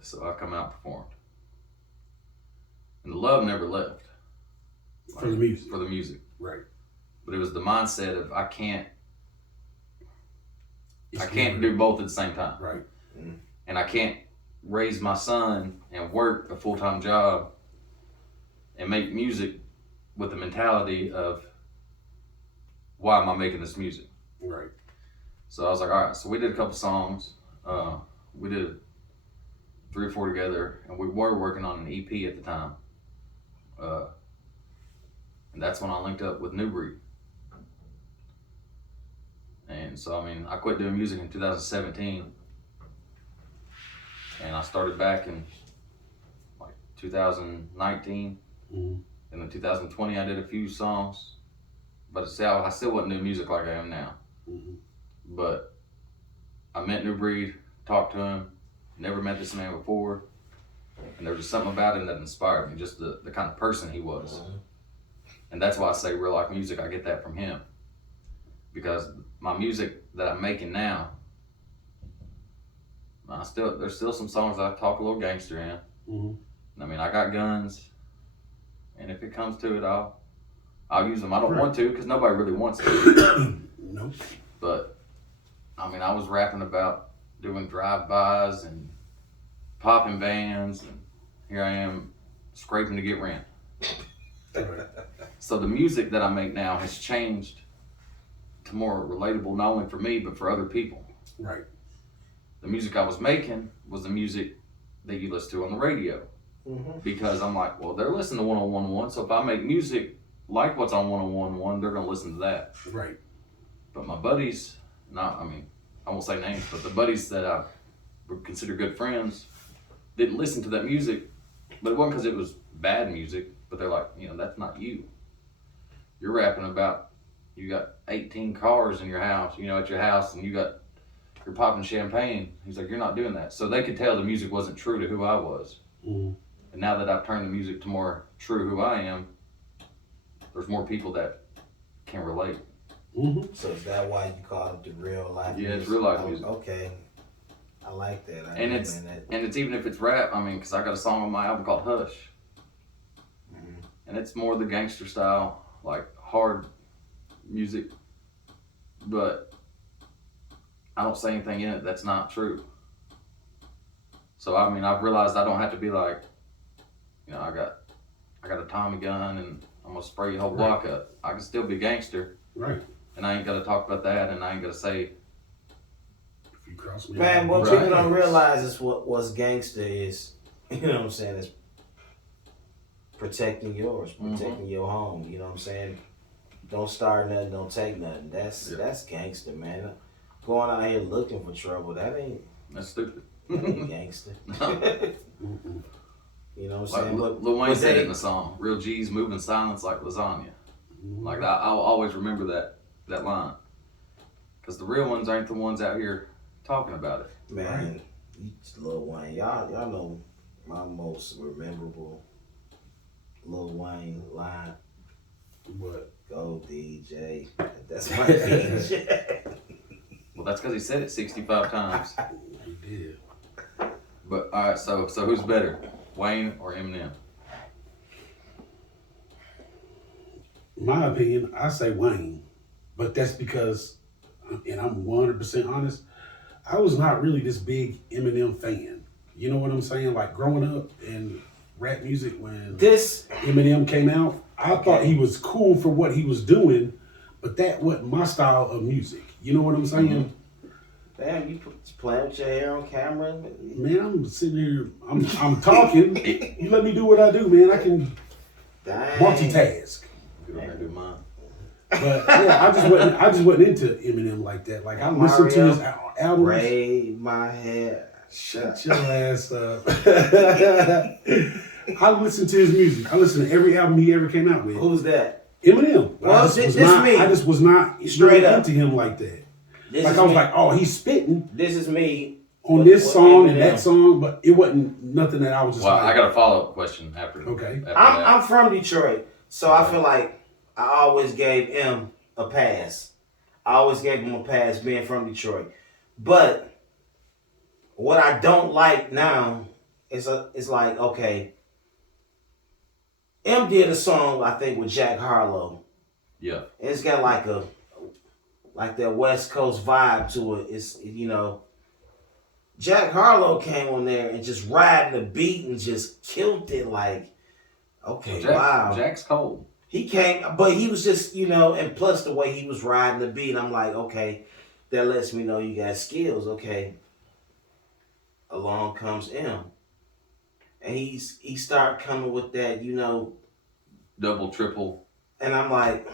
So I come out and performed. And the love never left. For the music. For the music. Right. But it was the mindset of I can't do both at the same time. Right. And I can't raise my son and work a full-time job and make music with the mentality of, why am I making this music? Right. So I was like, all right. So we did a couple songs. We did 3 or 4 together, and we were working on an EP at the time. And that's when I linked up with New Breed. And so, I mean, I quit doing music in 2017. And I started back in like 2019. And in 2020, I did a few songs. But I still wasn't doing music like I am now. But I met New Breed, talked to him, never met this man before. And there was just something about him that inspired me, just the kind of person he was. And that's why I say real life music, I get that from him. Because my music that I'm making now, there's still some songs I talk a little gangster in. I mean, I got guns, and if it comes to it, I'll use them. I don't want to, because nobody really wants to. Nope. But I mean, I was rapping about doing drive-bys and popping vans, and here I am scraping to get rent. So the music that I make now has changed to more relatable, not only for me, but for other people. Right. The music I was making was the music that you listen to on the radio. Because I'm like, well, they're listening to 101.1, so if I make music like what's on 101.1, they're going to listen to that. Right. But my buddies, I won't say names, but the buddies that I would consider good friends didn't listen to that music, but it wasn't because it was bad music, but they're like, that's not you. You're rapping about, you got 18 cars in your house, at your house, and you're popping champagne. He's like, you're not doing that. So they could tell the music wasn't true to who I was. And now that I've turned the music to more true who I am, there's more people that can relate. So is that why you call it the real life? Yeah, music? it's real life music. Okay, I like that. And it's even if it's rap. I mean, because I got a song on my album called Hush, and it's more the gangster style, like hard music, but I don't say anything in it that's not true. So I mean, I've realized I don't have to be like, I got a Tommy gun and I'm gonna spray your whole block up. I can still be gangster, Right. and I ain't gotta talk about that, and I ain't gotta say. If you cross me, Man, what people don't realize is what's gangster is, you know what I'm saying, is protecting yours, protecting your home. You know what I'm saying? Don't start nothing, don't take nothing. That's gangster, man. Going out here looking for trouble, That's stupid. that ain't gangster. You know what I'm Like saying? Lil Wayne said it in the song, "Real G's move in silence like lasagna." Like I'll always remember that line, because the real ones ain't the ones out here talking about it. Man, Lil Wayne, y'all know my most memorable Lil Wayne line. What? Go DJ. That's my DJ. Well, that's because he said it 65 times. He did. But all right, so who's better, Wayne or Eminem? My opinion, I say Wayne, but that's because, and I'm 100% honest, I was not really this big Eminem fan. You know what I'm saying? Like growing up in rap music when Eminem came out, I thought he was cool for what he was doing, but that wasn't my style of music. You know what I'm saying? Damn, you playing with your hair on camera? Man, I'm sitting here, I'm talking. You let me do what I do, man. I can multitask. Good on do mine. But yeah, I just wasn't into Eminem like that. Like I listened to his albums. Braid my hair. Shut your ass up. I listened to his music. I listened to every album he ever came out with. Who's that? Eminem. Well, this me. I just was not straight really up into him like that. This like I was like, oh, he's spitting. This is me on this song and that song, but it wasn't nothing that I was just. Well, like, I got a follow up question after. Okay. I'm from Detroit, so I feel like I always gave him a pass. I always gave him a pass being from Detroit, but what I don't like now is like, okay, M did a song I think with Jack Harlow. Yeah. And it's got like that West Coast vibe to it. It's Jack Harlow came on there and just riding the beat and just killed it. Like, okay, wow. Jack's cold. He came, but he was just, and plus the way he was riding the beat, I'm like, okay, that lets me know you got skills. Okay. Along comes M. And he started coming with that, double, triple. And I'm like,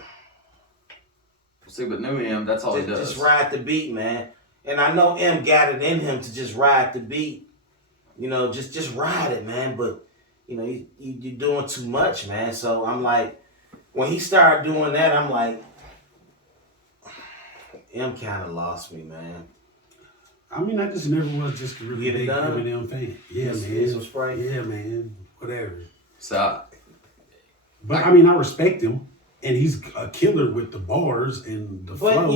see, but new M, that's all he does. Just ride the beat, man. And I know M got it in him to just ride the beat. Just ride it, man. But, you're doing too much, man. So I'm like, when he started doing that, I'm like, M kind of lost me, man. I mean, I just never was just a really big Eminem fan. Yeah, man. Some spray? Yeah, man. Whatever. But I mean, I respect him, and he's a killer with the bars and the flow.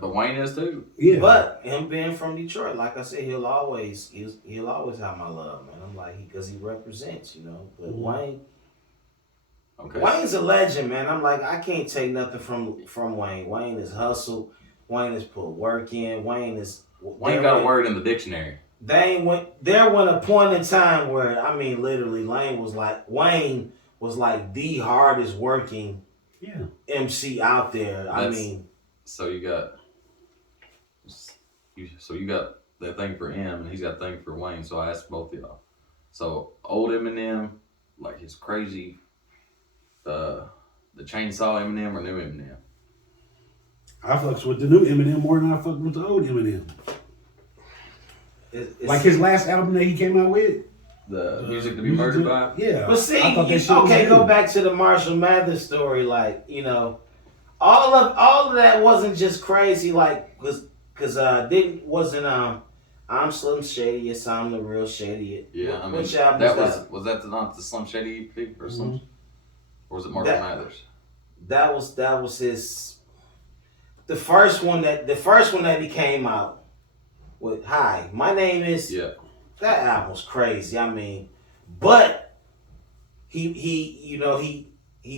But Wayne is too. Yeah. But him being from Detroit, like I said, he'll always have my love, man. I'm like, because he represents, But Wayne. Okay. Wayne's a legend, man. I'm like, I can't take nothing from Wayne. Wayne is hustle. Wayne has put work in. Wayne got a word in the dictionary. There went a point in time where, I mean, literally, Wayne was like the hardest working MC out there. So you got that thing for M, and he's got a thing for Wayne. So I asked both of y'all. So old Eminem, like his crazy, the chainsaw Eminem or new Eminem? I fucks with the new Eminem more than I fuck with the old Eminem. Like his last album that he came out with. The Music to Be Murdered By? Yeah. But see, go back to the Marshall Mathers story. Like, all of that wasn't just crazy. Like, because I'm Slim Shady, yes, I'm the real Shady. Yeah, Which album was that? Was that not the Slim Shady EP or something? Or was it Marshall Mathers? That was his the first one that he came out with. Hi, my name is. Yeah. That album was crazy. I mean, but he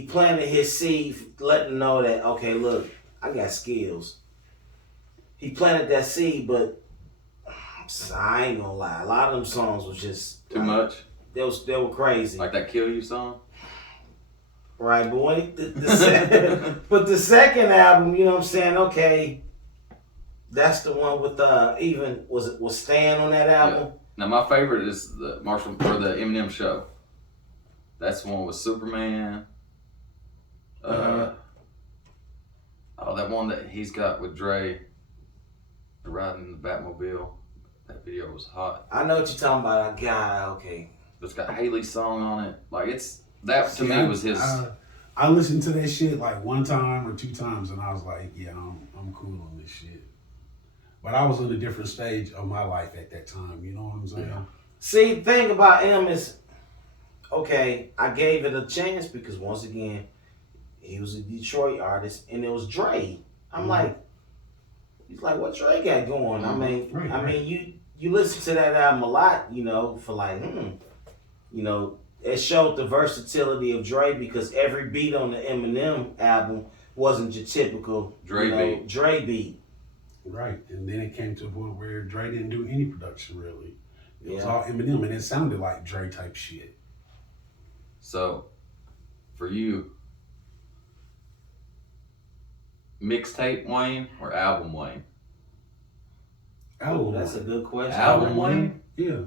planted his seed, letting them know that okay, look, I got skills. He planted that seed, but I ain't gonna lie, a lot of them songs was just Too much. They were crazy. Like that "Kill You" song. Right, but when but the second album, you know what I'm saying? Okay, that's the one with even was Stan on that album? Yeah. Now my favorite is the Marshall or the Eminem Show. That's the one with Superman. Oh, that one that he's got with Dre, riding the Batmobile. That video was hot. I know what you're talking about. God, okay. It's got Haley's song on it. Like it's that to me was his. I listened to that shit like one time or two times, and I was like, yeah, I'm cool on this shit. But I was in a different stage of my life at that time. You know what I'm saying? Yeah. See, the thing about him is, okay, I gave it a chance because once again, he was a Detroit artist, and it was Dre. I'm like, he's like, what Dre got going? I mean, you listen to that album a lot, you know, for like, you know, it showed the versatility of Dre because every beat on the Eminem album wasn't your typical Dre beat. Right, and then it came to a point where Dre didn't do any production really. It was all Eminem, and it sounded like Dre type shit. So, for you, mixtape Wayne or album Wayne? Oh, that's a good question. Album Wayne? Yeah.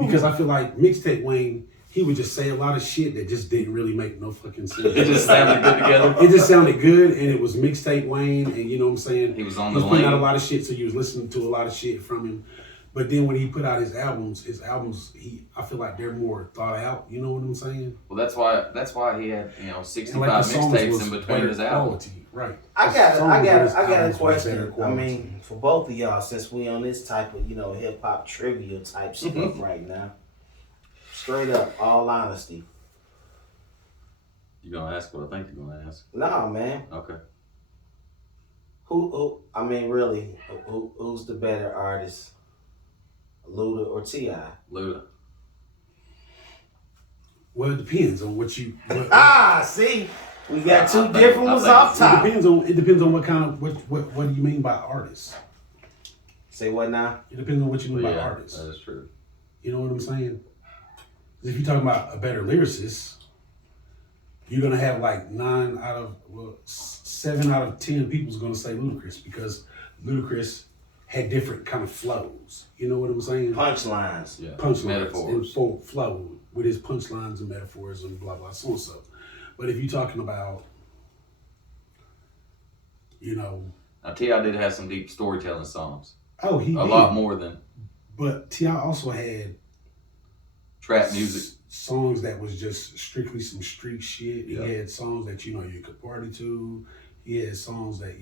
Because I feel like mixtape Wayne, he would just say a lot of shit that just didn't really make no fucking sense. It just sounded good together. It just sounded good, and it was mixtape Wayne, and you know what I'm saying? He was on the lane. He was putting out a lot of shit, so you was listening to a lot of shit from him. But then when he put out his albums, I feel like they're more thought out. You know what I'm saying? Well, that's why he had 65 mixtapes in between his albums. Right. I got a question. I mean, for both of y'all, since we on this type of hip hop trivia type stuff right now, straight up, all honesty. You gonna ask what I think you're gonna ask? Nah, man. Okay. Who? I mean, really, who's the better artist? Luda or T.I.? Luda. Well, it depends on what you. See, we got two different ones off top. It depends on what kind of what do you mean by artist? Say what now? It depends on what you mean by artist. That is true. You know what I'm saying? If you're talking about a better lyricist, you're gonna have like 7 out of 10 people's gonna say Ludacris because Ludacris had different kind of flows. You know what I'm saying? Punchlines. Yeah. Punchlines. Metaphors. And flow with his punchlines and metaphors and blah, blah, so and so. But if you're talking about, Now, T.I. did have some deep storytelling songs. Oh, he A lot more than. But T.I. also had trap music. Songs that was just strictly some street shit. Yeah. He had songs that, you could party to. He had songs that,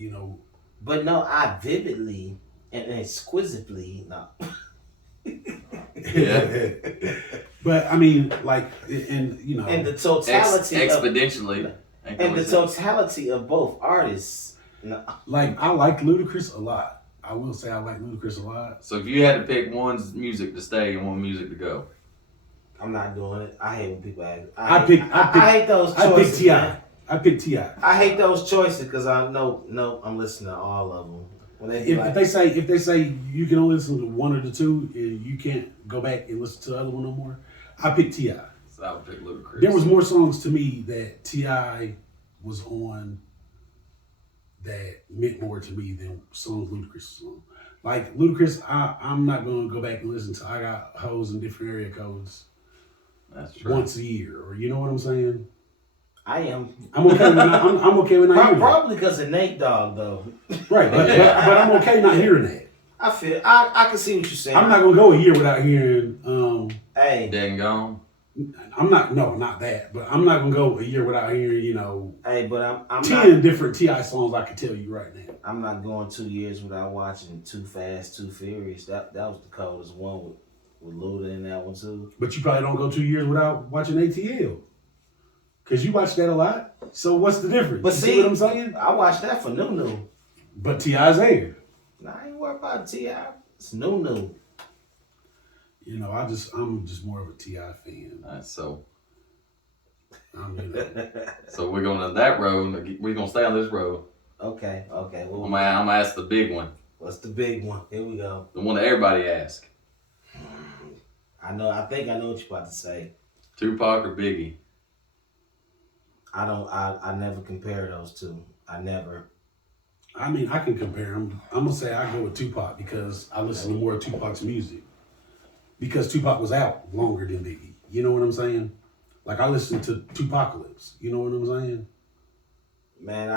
But no, I vividly and exquisitely, no. Yeah. But I mean, like, and the totality exponentially. And the totality of both artists. No. Like, I like Ludacris a lot. I will say I like Ludacris a lot. So if you had to pick one's music to stay and one music to go. I'm not doing it. I hate when people ask. I hate those choices. I pick T.I. I pick T.I. I hate those choices because I know I'm listening to all of them. When if they say you can only listen to one or the two and you can't go back and listen to the other one no more, I pick T.I. So I would pick Ludacris. There was more songs to me that T.I. was on that meant more to me than songs Ludacris was on. Like Ludacris, I'm not going to go back and listen to. I got hoes in different area codes. That's true. Once a year, or you know what I'm saying? I am. I'm okay with I'm okay with not hearing probably because of Nate Dogg though. Right, but I'm okay not hearing that. I can see what you're saying. I'm not gonna go a year without hearing. Hey, Dead and Gone. I'm not. No, not that. But I'm not gonna go a year without hearing. Hey, but I'm 10 not, different T.I. songs. I can tell you right now. I'm not going 2 years without watching Too Fast, Too Furious. That was the coldest one with Luda in that one too. But you probably don't go 2 years without watching ATL. Because you watch that a lot. So what's the difference? But You see what I'm saying? I watched that for Nunu. But T.I.'s there. Nah, I ain't worried about T.I. It's Nunu. You know, I'm just more of a T.I. fan. All right, so So we're going on that road. We're gonna stay on this road. Okay. Well, I'm gonna ask the big one. what's the big one? Here we go. The one that everybody asks. I think I know what you're about to say. Tupac or Biggie? I never compare those two. I never. I mean, I can compare them. I'm gonna say I go with Tupac because I listen to more of Tupac's music. Because Tupac was out longer than Biggie. You know what I'm saying? Like I listened to Tupacalypse. You know what I'm saying? Man,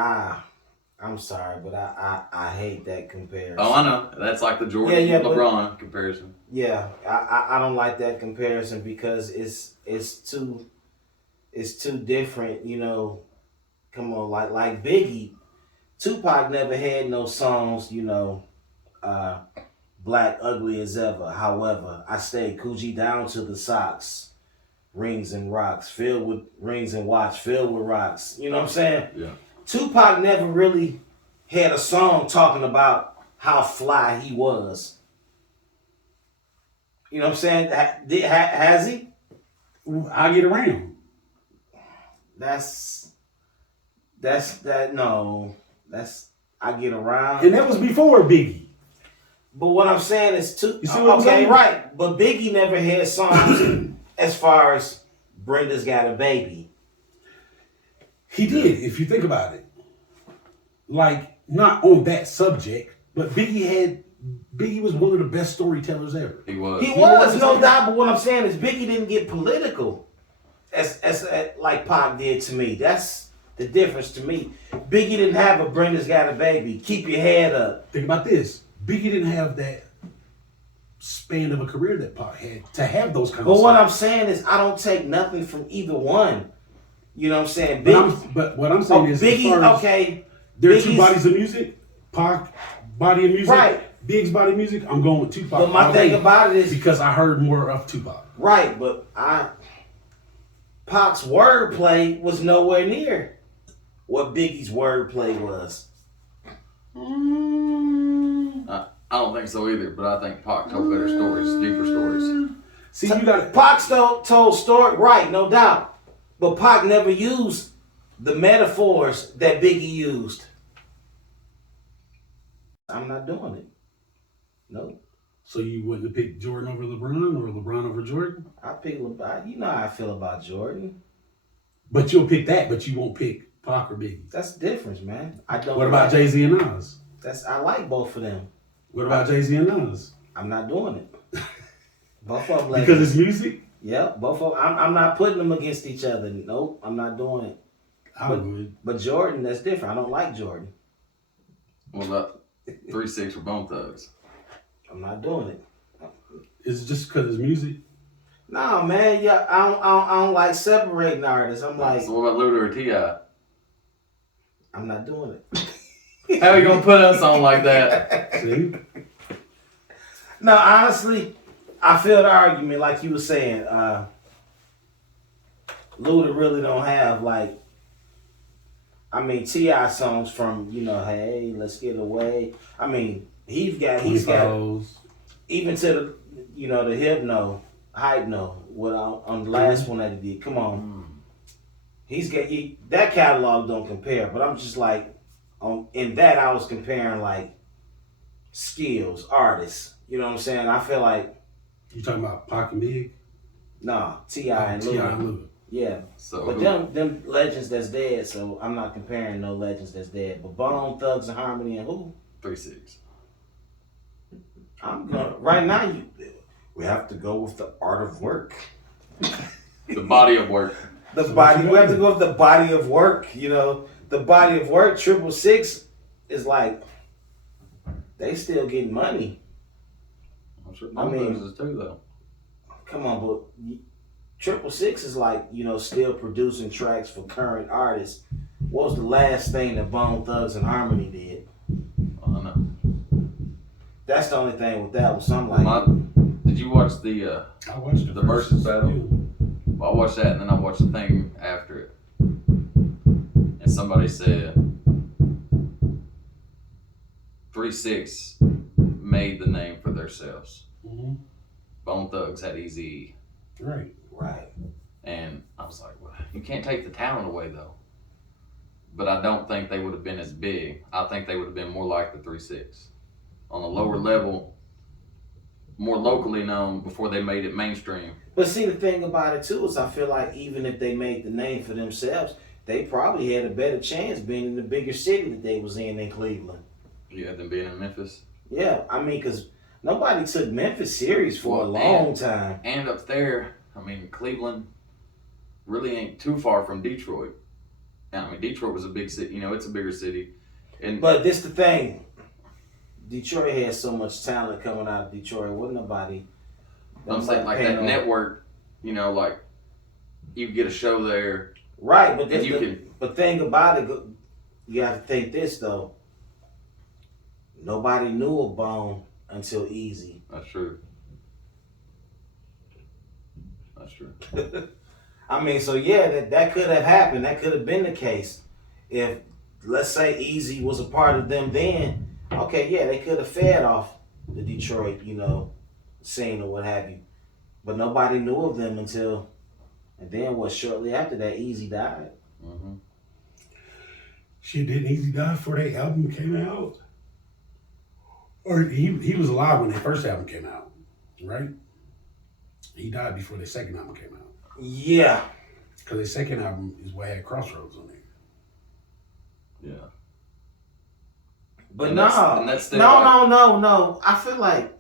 I'm sorry, but I hate that comparison. Oh, I know. That's like the Jordan LeBron comparison. Yeah, I don't like that comparison because it's too different. You know, come on, like Biggie, Tupac never had no songs. You know, Black Ugly as Ever. However, I stayed Coochie down to the socks. Rings and rocks, filled with rings and watch, filled with rocks. You know what I'm saying? Yeah. Tupac never really had a song talking about how fly he was. You know what I'm saying? Has he? I get around. I get around. And that was before Biggie. But what I'm saying is You see what I'm saying? Right. But Biggie never had songs as far as Brenda's Got a Baby. He did, if you think about it. Like, not on that subject, but Biggie was one of the best storytellers ever. He was. He was, no doubt. But what I'm saying is Biggie didn't get political as like Pac did to me. That's the difference to me. Biggie didn't have a Brenda's Got a Baby. Keep your head up. Think about this. Biggie didn't have that span of a career that Pac had to have those kinds of But what songs. I'm saying is I don't take nothing from either one. You know what I'm saying? But what I'm saying is, Biggie, as far as okay. there are two bodies of music. Pac body of music, Right. Big's body of music. I'm going with Tupac. But my thing about it is because I heard more of Tupac. Right, but Pac's wordplay was nowhere near what Biggie's wordplay was. I don't think so either, but I think Pac told better stories, deeper stories. See, you got Pac told story, right? No doubt, but Pac never used the metaphors that Biggie used. I'm not doing it. No. So you wouldn't have picked Jordan over LeBron or LeBron over Jordan? I pick LeBron. You know how I feel about Jordan. But you'll pick that, but you won't pick Pac or Biggie. That's the difference, man. I don't. What about Jay-Z and Nas? I like both of them. What about Jay-Z and Nas? I'm not doing it. Both of them. Because it's music? Yep, both of them. I'm not putting them against each other. Nope, I'm not doing it. I would. But Jordan, that's different. I don't like Jordan. What about 3-6 for Bone Thugs? I'm not doing it. Is it just because it's music? No, man. Yeah, I don't like separating artists. I'm like, So what about Luda or T.I.? I'm not doing it. How are you gonna put us on like that? See? No, honestly, I feel the argument like you were saying. Luda really don't have like. I mean, T.I. songs from hey, let's get away. I mean, he's got even to the the hypno. Hype no, on the last one that he did. Come on, that catalog don't compare. But I'm just like, in that I was comparing like skills, artists. You know what I'm saying? I feel like You talking about Pac and Big? nah, T.I. and Luda. Yeah, So but them legends that's dead. So I'm not comparing no legends that's dead. But Bone Thugs and Harmony and who? 3-6. I'm gonna right now. We have to go with the art of work. The body of work. We have to go with the body of work. The body of work. 666 is like they still getting money. I'm sure I mean- Bone Thugs is too though. Come on, but 666 is like still producing tracks for current artists. What was the last thing that Bone Thugs and Harmony did? I don't know. That's the only thing with that. Was something like Did you watch the I watched the versus battle? Yeah. Well, I watched that and then I watched the thing after it. somebody said 3-6 made the name for themselves. Mm-hmm. Bone Thugs had Eazy. Right. Right. And I was like, well, you can't take the talent away though. But I don't think they would have been as big. I think they would have been more like the 3-6. On a lower level, more locally known before they made it mainstream. But see, the thing about it too is I feel like even if they made the name for themselves, they probably had a better chance being in the bigger city that they was in Cleveland. Yeah, than being in Memphis. Yeah, I mean, because nobody took Memphis serious for a long time. And up there, I mean, Cleveland really ain't too far from Detroit. I mean, Detroit was a big city. You know, it's a bigger city. But this the thing. Detroit has so much talent coming out of Detroit. Wasn't nobody. I'm saying, like, that network, you know, like, you get a show there. Right, but thing about it, you have to think this, though. Nobody knew of Bone until Eazy. That's true. That's true. I mean, so yeah, that could have happened. That could have been the case. If, let's say, Eazy was a part of them then, okay, yeah, they could have fed off the Detroit, you know, scene or what have you. But nobody knew of them until, and then shortly after that, Eazy died. Mm-hmm. Shit, didn't Eazy die before that album came out? Or he was alive when their first album came out, right? He died before their second album came out. Yeah. Because their second album is what had Crossroads on it. Yeah. But no. I feel like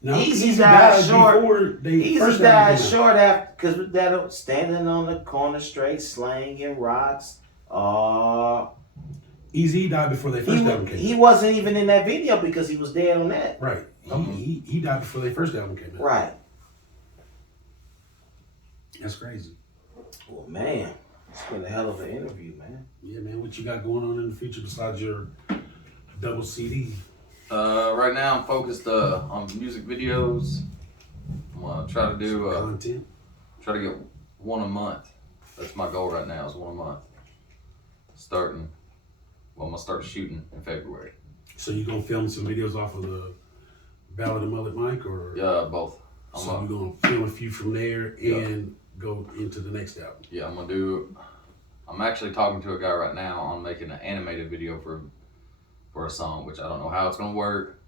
no, Eazy died short. Eazy died short after, because that standing on the corner straight, slanging rocks. Eazy died before their first album came out. He wasn't even in that video because he was dead on that. Right. He died before their first album came out. Right. That's crazy. Well, man, it's been a hell of an interview, man. Yeah, man. What you got going on in the future besides your double CD? Right now I'm focused on music videos. I'm gonna try to do content. Try to get one a month. That's my goal right now, is one a month. I'm gonna start shooting in February. So you gonna film some videos off of the Ballad of Mullet Mike, or? Yeah, both. So you're gonna film a few from there and go into the next album. Yeah, I'm actually talking to a guy right now on making an animated video for a song, which I don't know how it's gonna work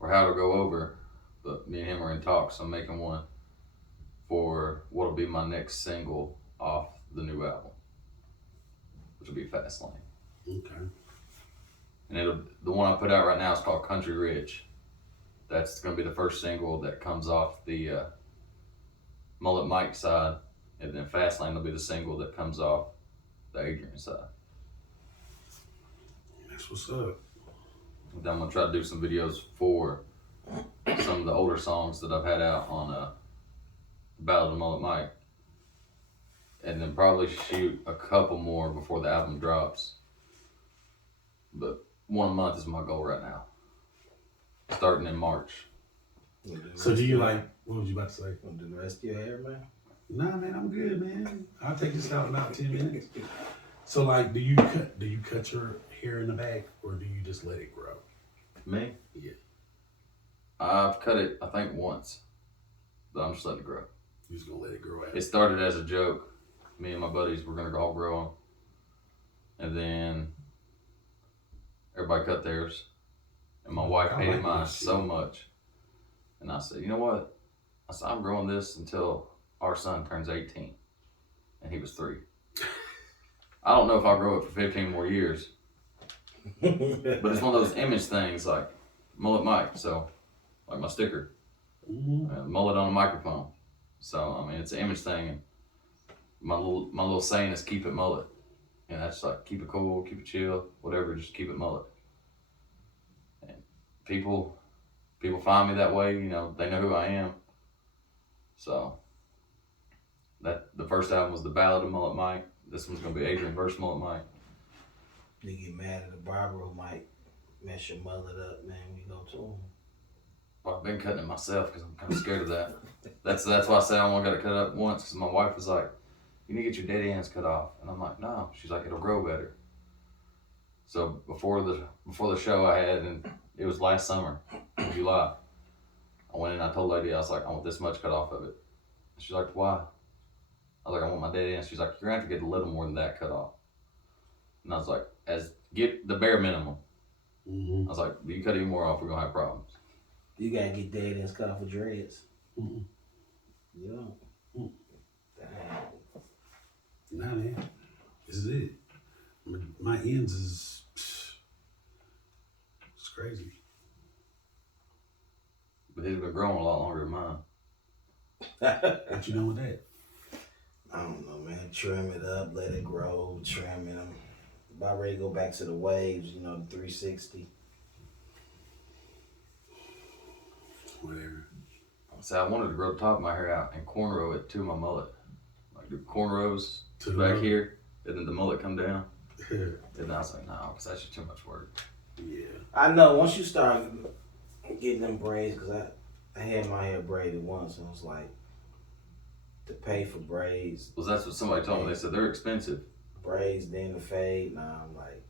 or how it'll go over, but me and him are in talks. I'm making one for what'll be my next single off the new album, which will be Fast Lane. Okay. And the one I put out right now is called Country Ridge. That's gonna be the first single that comes off the Mullet Mike side, and then Fast Lane will be the single that comes off the Adrian side. That's what's up. And then I'm gonna try to do some videos for some of the older songs that I've had out on the Ballad of Mullet Mike, and then probably shoot a couple more before the album drops. But 1 month is my goal right now, starting in March. So do you what was you about to say? Want to do the rest of your hair, man? Nah, man, I'm good, man. I'll take this out in about 10 minutes. So do you cut your hair in the back, or do you just let it grow? Me? Yeah. I've cut it, I think, once, but I'm just letting it grow. You're just gonna let it grow out? It started as a joke. Me and my buddies were gonna all grow them, and then everybody cut theirs, and my wife hated mine so much. And I said, you know what? I said, I'm growing this until our son turns 18, and he was 3. I don't know if I'll grow it for 15 more years, but it's one of those image things, like Mullet Mike, so like my sticker, mullet on a microphone. So I mean, it's an image thing, and my little saying is keep it mullet, and that's like keep it cool, keep it chill, whatever, just keep it mullet. And people find me that way, you know, they know who I am. So the first album was the Ballad of Mullet Mike. This one's gonna be Adrian versus Mullet Mike. You get mad at the barber who might mess your mullet up, man. We go to him. Well, I've been cutting it myself because I'm kind of scared of that. That's why I say I only got to cut it up once, because my wife was like, you need to get your dead ends cut off. And I'm like, no. She's like, it'll grow better. So before the show I had, and it was last summer, in July, I went in and I told the lady, I was like, I want this much cut off of it. She's like, why? I was like, I want my dead ends. She's like, you're going to have to get a little more than that cut off. And I was like, get the bare minimum. I was like, if you cut any more off, we're going to have problems. You got to get dead ends cut off with dreads. You don't. Nah, man. This is it. My ends is... It's crazy. But his been growing a lot longer than mine. What you know with that? I don't know, man. Trim it up, let it grow, trimming them. About ready to go back to the waves, the 360. Whatever. So I wanted to grow the top of my hair out and cornrow it to my mullet. Like do cornrows To the back mullet? here, and then the mullet come down. Yeah. And I was like, no, because that's just too much work. Yeah. I know, once you start getting them braids, because I had my hair braided once, and it was like, to pay for braids, Well, that's what somebody told me. They said they're expensive. then the fade. Nah, I'm like,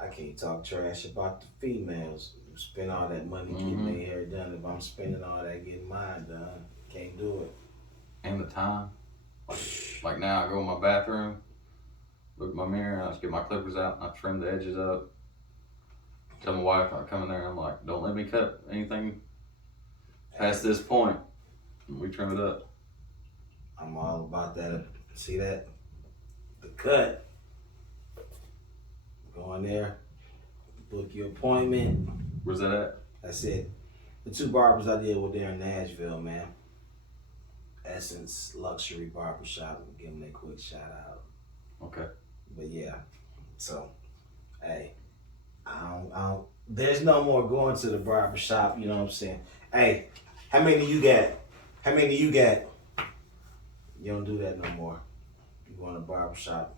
I can't talk trash about the females. You spend all that money getting their hair done. If I'm spending all that getting mine done, can't do it. And the time. Like now, I go in my bathroom, look at my mirror, and I just get my clippers out, and I trim the edges up. Tell my wife I come in there, and I'm like, don't let me cut anything past this point. And we trim it up. I'm all about that. See that? The cut. Go in there, book your appointment. Where's that at? That's it. The two barbers I deal with there in Nashville, man. Essence Luxury Barbershop. Give them a quick shout out. Okay. But yeah, so, hey, I don't, there's no more going to the barbershop, you know what I'm saying? Hey, how many you got? How many you got? You don't do that no more. You go in the barbershop,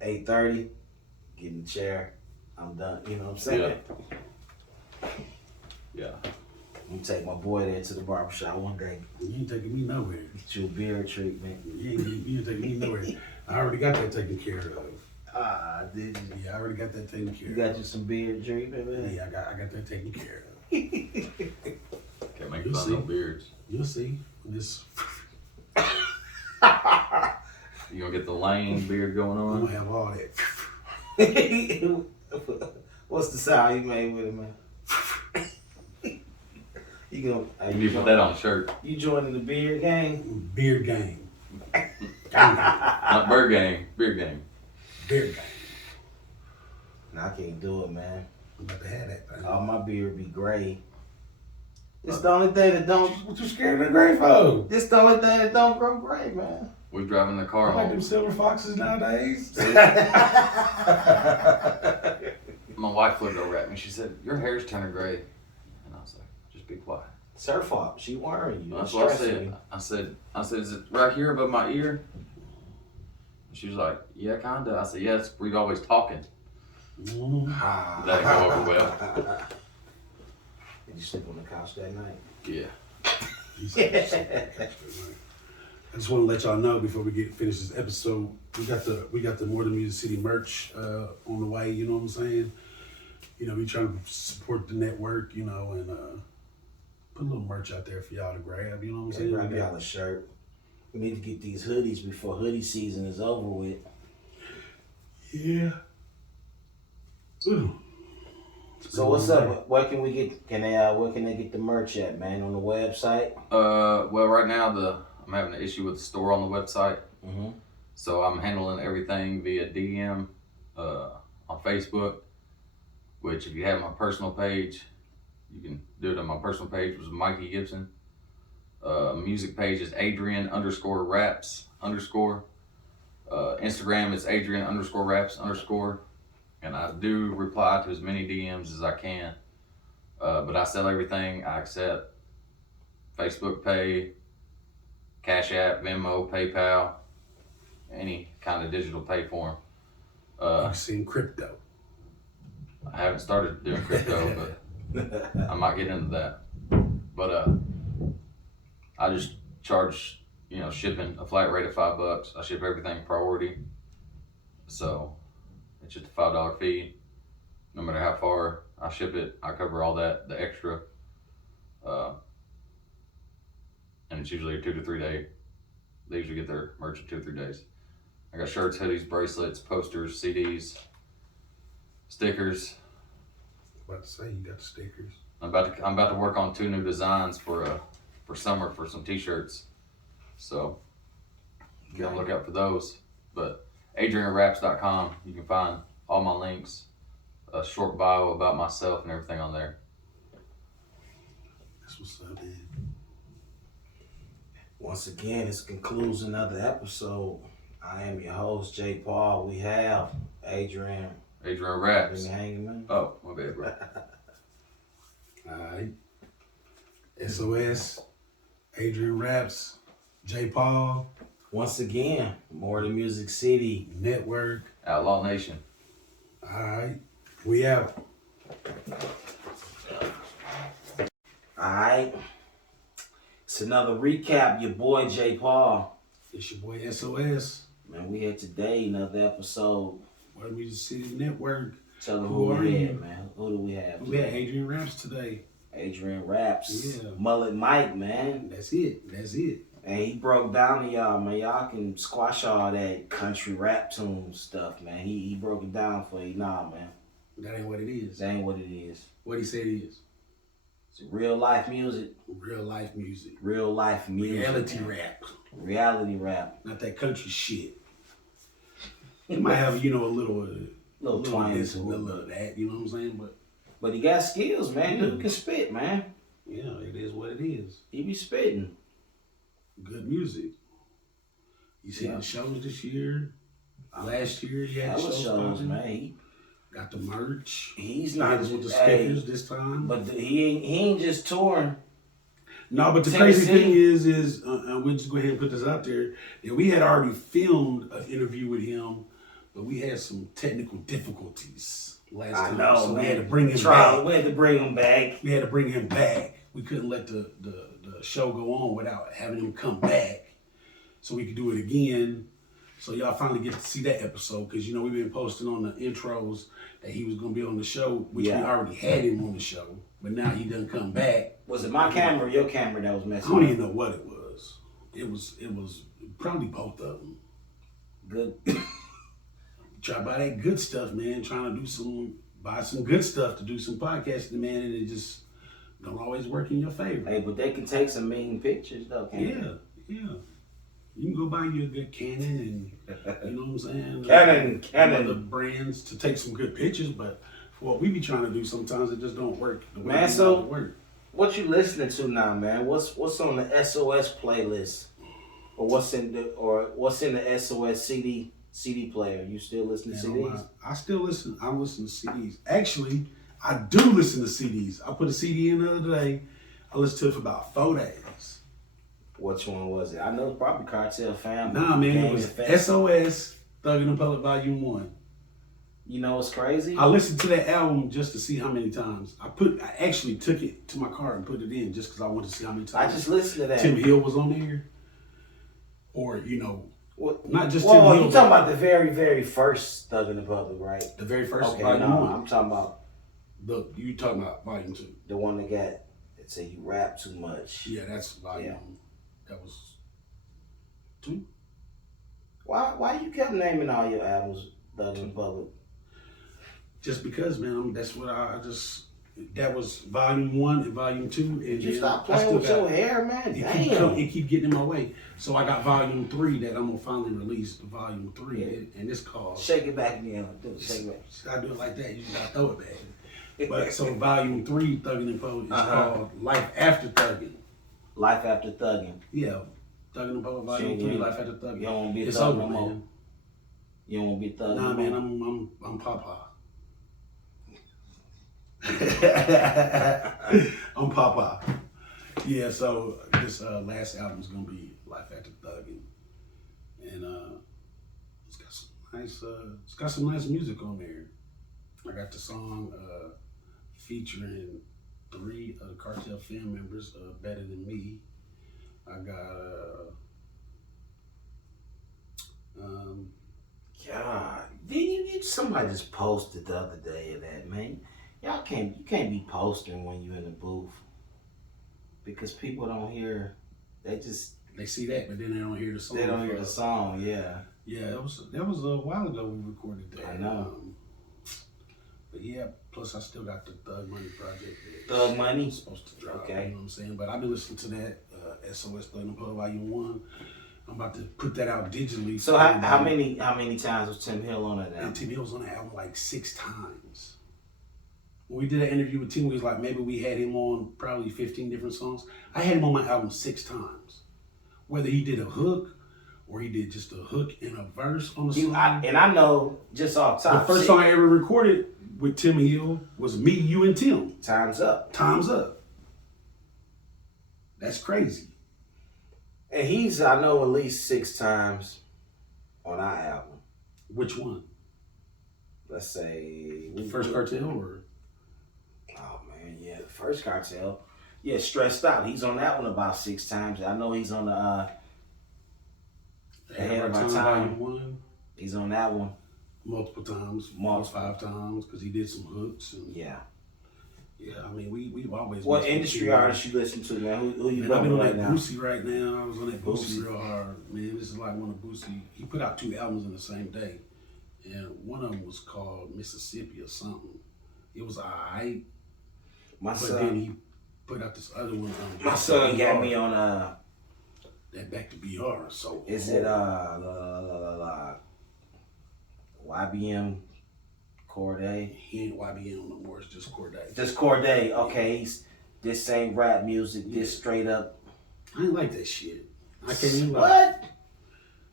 8:30, get in the chair, I'm done, you know what I'm saying? Yeah. I'm gonna take my boy there to the barbershop one day. You ain't taking me nowhere. Get you a beard treatment. You ain't taking me nowhere. I already got that taken care of. Did you? Yeah, I already got that taken care You of. got you some beard treatment, man? Yeah, I got that taken care of. Can't make You'll fun see. of beards. You'll see. This You gonna get the lane beard going I'm on? gonna have all that. What's the sound you made with it, man? You You put that on a shirt. You joining the beard gang? Beard game. Not bird gang, beard gang. Beard game. No, I can't do it, man. I'm about to have that thing. All my beard be gray. It's the only thing that don't. What you scared of the gray for? This the only thing that don't grow gray, man. We driving the car I like them home. silver foxes nowadays. My wife looked over at me. She said, "Your hair's turning gray," and I was like, "Just be quiet." It's her fault. She worrying you. That's what I stressing said. I said, "Is it right here above my ear?" She was like, "Yeah, kinda." I said, "Yeah, it's we're always talking." you. That didn't go over well. Did you sleep on the couch that night? Yeah. I just want to let y'all know before we finish this episode, we got the More Than Music City merch on the way. You know what I'm saying? We trying to support the network. And put a little merch out there for y'all to grab. You know what I'm saying? Grab y'all a shirt. We need to get these hoodies before hoodie season is over with. Yeah. Ooh. So what's up? Where can we get? Where can they get the merch at, man? On the website? Well, right now I'm having an issue with the store on the website. Mm-hmm. So I'm handling everything via DM on Facebook, which if you have my personal page, you can do it on my personal page, which is Mikey Gibson. Music page is Adrian_raps_. Instagram is Adrian_raps_. And I do reply to as many DMs as I can. But I sell everything. I accept Facebook Pay, Cash App, Venmo, PayPal, any kind of digital pay form. I've seen crypto. I haven't started doing crypto, but I might get into that. But I just charge shipping a flat rate of $5. I ship everything priority, so it's just a $5 fee. No matter how far I ship it, I cover all that, the extra, uh, and it's usually a 2 to 3 day. They usually get their merch in 2 or 3 days. I got shirts, hoodies, bracelets, posters, CDs, stickers. About to say you got the stickers. I'm about to work on 2 new designs for summer for some t-shirts. So be on the lookout for those. But AdrianRaps.com, you can find all my links, a short bio about myself and everything on there. That's what's up, man. Once again, this concludes another episode. I am your host, J. Paul. We have Adrian. Adrian Raps. Been hanging, man. Oh, my bad, bro. Alright. S.o.s, Adrian Raps, J. Paul. Once again, More Than Music City Network. Outlaw Nation. Alright. We out. Alright. It's another recap. Your boy J. Paul. It's your boy S.o.s. Man, we here today, another episode. More Music City Network. Tell them Who who are we you? had, man. Who do we have? We had today? Adrian Raps today. Adrian Raps. Yeah. Mullet Mike, man. That's it. That's it. And he broke down to y'all, man. Y'all can squash all that country rap tune stuff, man. He broke it down for you. Nah, man. That ain't what it is. That ain't what it is. What he said it is. It's real life music. Real life music. Real life music. Reality man. rap. Reality rap. Not that country shit. It might have, a little Little twang this, a to it. little of that, you know what I'm saying? But he got skills, man. Dude can spit, man. Yeah, it is what it is. He be spitting. Good music. You seen the shows this year? Last year he had Hella shows, shows, popping. man. Got the merch. He's He not hit us with the just, hey, stickers this time. but he ain't just touring. No, but the Tennessee. crazy thing is we'll just go ahead and put this out there. Yeah, we had already filmed an interview with him, but we had some technical difficulties last I time. know, so man. we had to bring him Try- back. We had to bring him back. We had to bring him back. We couldn't let the show go on without having him come back, so we could do it again. So y'all finally get to see that episode because we've been posting on the intros that he was gonna be on the show, which we already had him on the show, but now he doesn't come back. Was it my camera or your camera that was I messing don't up? even know what it was. It was probably both of them. Good. Try to buy that good stuff, man. Trying to buy some good stuff to do some podcasting, man, and it just don't always work in your favor. Hey, but they can take some mean pictures, though, can't they? Yeah. You can go buy you a good Canon and, you know what I'm saying? Canon. Other brands to take some good pictures, but for what we be trying to do, sometimes it just don't work the way Man, it so- work. What you listening to now, man? What's on the S.o.s playlist, or what's in the S.o.s CD player? You still listen to CDs? I still listen. I listen to CDs. Actually, I do listen to CDs. I put a CD in the other day. I listened to it for about 4 days. Which one was it? I know it's probably Cartel Family. Nah, man, Gang it was Effect. S.o.s, Thug in the Public Volume 1. You know what's crazy? I listened to that album just to see how many times. I actually took it to my car and put it in just because I wanted to see how many I times just listened to that. Tim Hill was on there. Or, What? not just Whoa, Tim Hill. you talking about the very, very first Thug in the Public, right? the very first Okay, Volume no, 1. I'm talking about You talking about Volume 2. the one that got that say you rap too much. Yeah, that's Volume. Yeah. That was 2. Why you kept naming all your albums Thug in the Public? Just because, man, that's what that was Volume 1 and Volume 2. And Did you then stop I playing still with your hair, man? Damn. It keep getting in my way. So I got Volume 3 that I'm going to finally release, the Volume 3. And it's called... Shake it back again. Shake it back. I do it like that. You just got to throw it back. But so Volume 3, Thuggin' and Poet, is called Life After Thuggin'. Life After Thuggin'. Yeah. Thuggin' and Poet, Volume 3, Life After Thuggin'. You don't want to be a It's thug over, no more. man. You don't want to be a thug Nah, no man, more. I'm Papa. I'm Papa. Yeah, so this last album is gonna be Life After Thuggin', and it's got some nice music on there. I got the song featuring 3 Cartel Fam members, Better Than Me. I got God, somebody just posted the other day of that, man. You can't be posting when you in the booth because people don't hear. They see that, but then they don't hear the song. They don't hear the song. Yeah. Yeah, that was a while ago we recorded that. I know. But yeah, plus I still got the Thug Money project. Thug Money supposed to drop. Okay. You know what I'm saying? But I've been listening to that s.o.s. Thug and Pub Volume 1. I'm about to put that out digitally. So how many times was Tim Hill on that album? And Tim Hill was on the album like 6 times. When we did an interview with Tim, we was like, maybe we had him on probably 15 different songs. I had him on my album 6 times. Whether he did a hook or he did just a hook and a verse on the song. I know just off top. The first song I ever recorded with Tim Hill was Me, You, and Tim. Time's Up. Time's Up. That's crazy. And he's, I know, at least 6 times on our album. Which one? Let's say... First Cartel or... Oh, man, yeah. The First Cartel. Yeah, Stressed Out. He's on that one about 6 times. I know he's on the... Ahead of My Time. One. He's on that one. Multiple times. 5 times, because he did some hooks. And, yeah. Yeah, I mean, we've always... What industry artists you listen to, man? Who you I've been on right that now? Boosie right now. I was on that Boosie real hard. Man, this is like one of Boosie. He put out 2 albums in the same day. And one of them was called Mississippi or something. It was alright. But then he put out this other one. My son got me on that Back to BR. So is it YBM Corday? He ain't YBM no more. It's just Corday. Just Corday. Okay, this ain't rap music. Yeah. This straight up. I ain't like that shit. I can't even lie. What?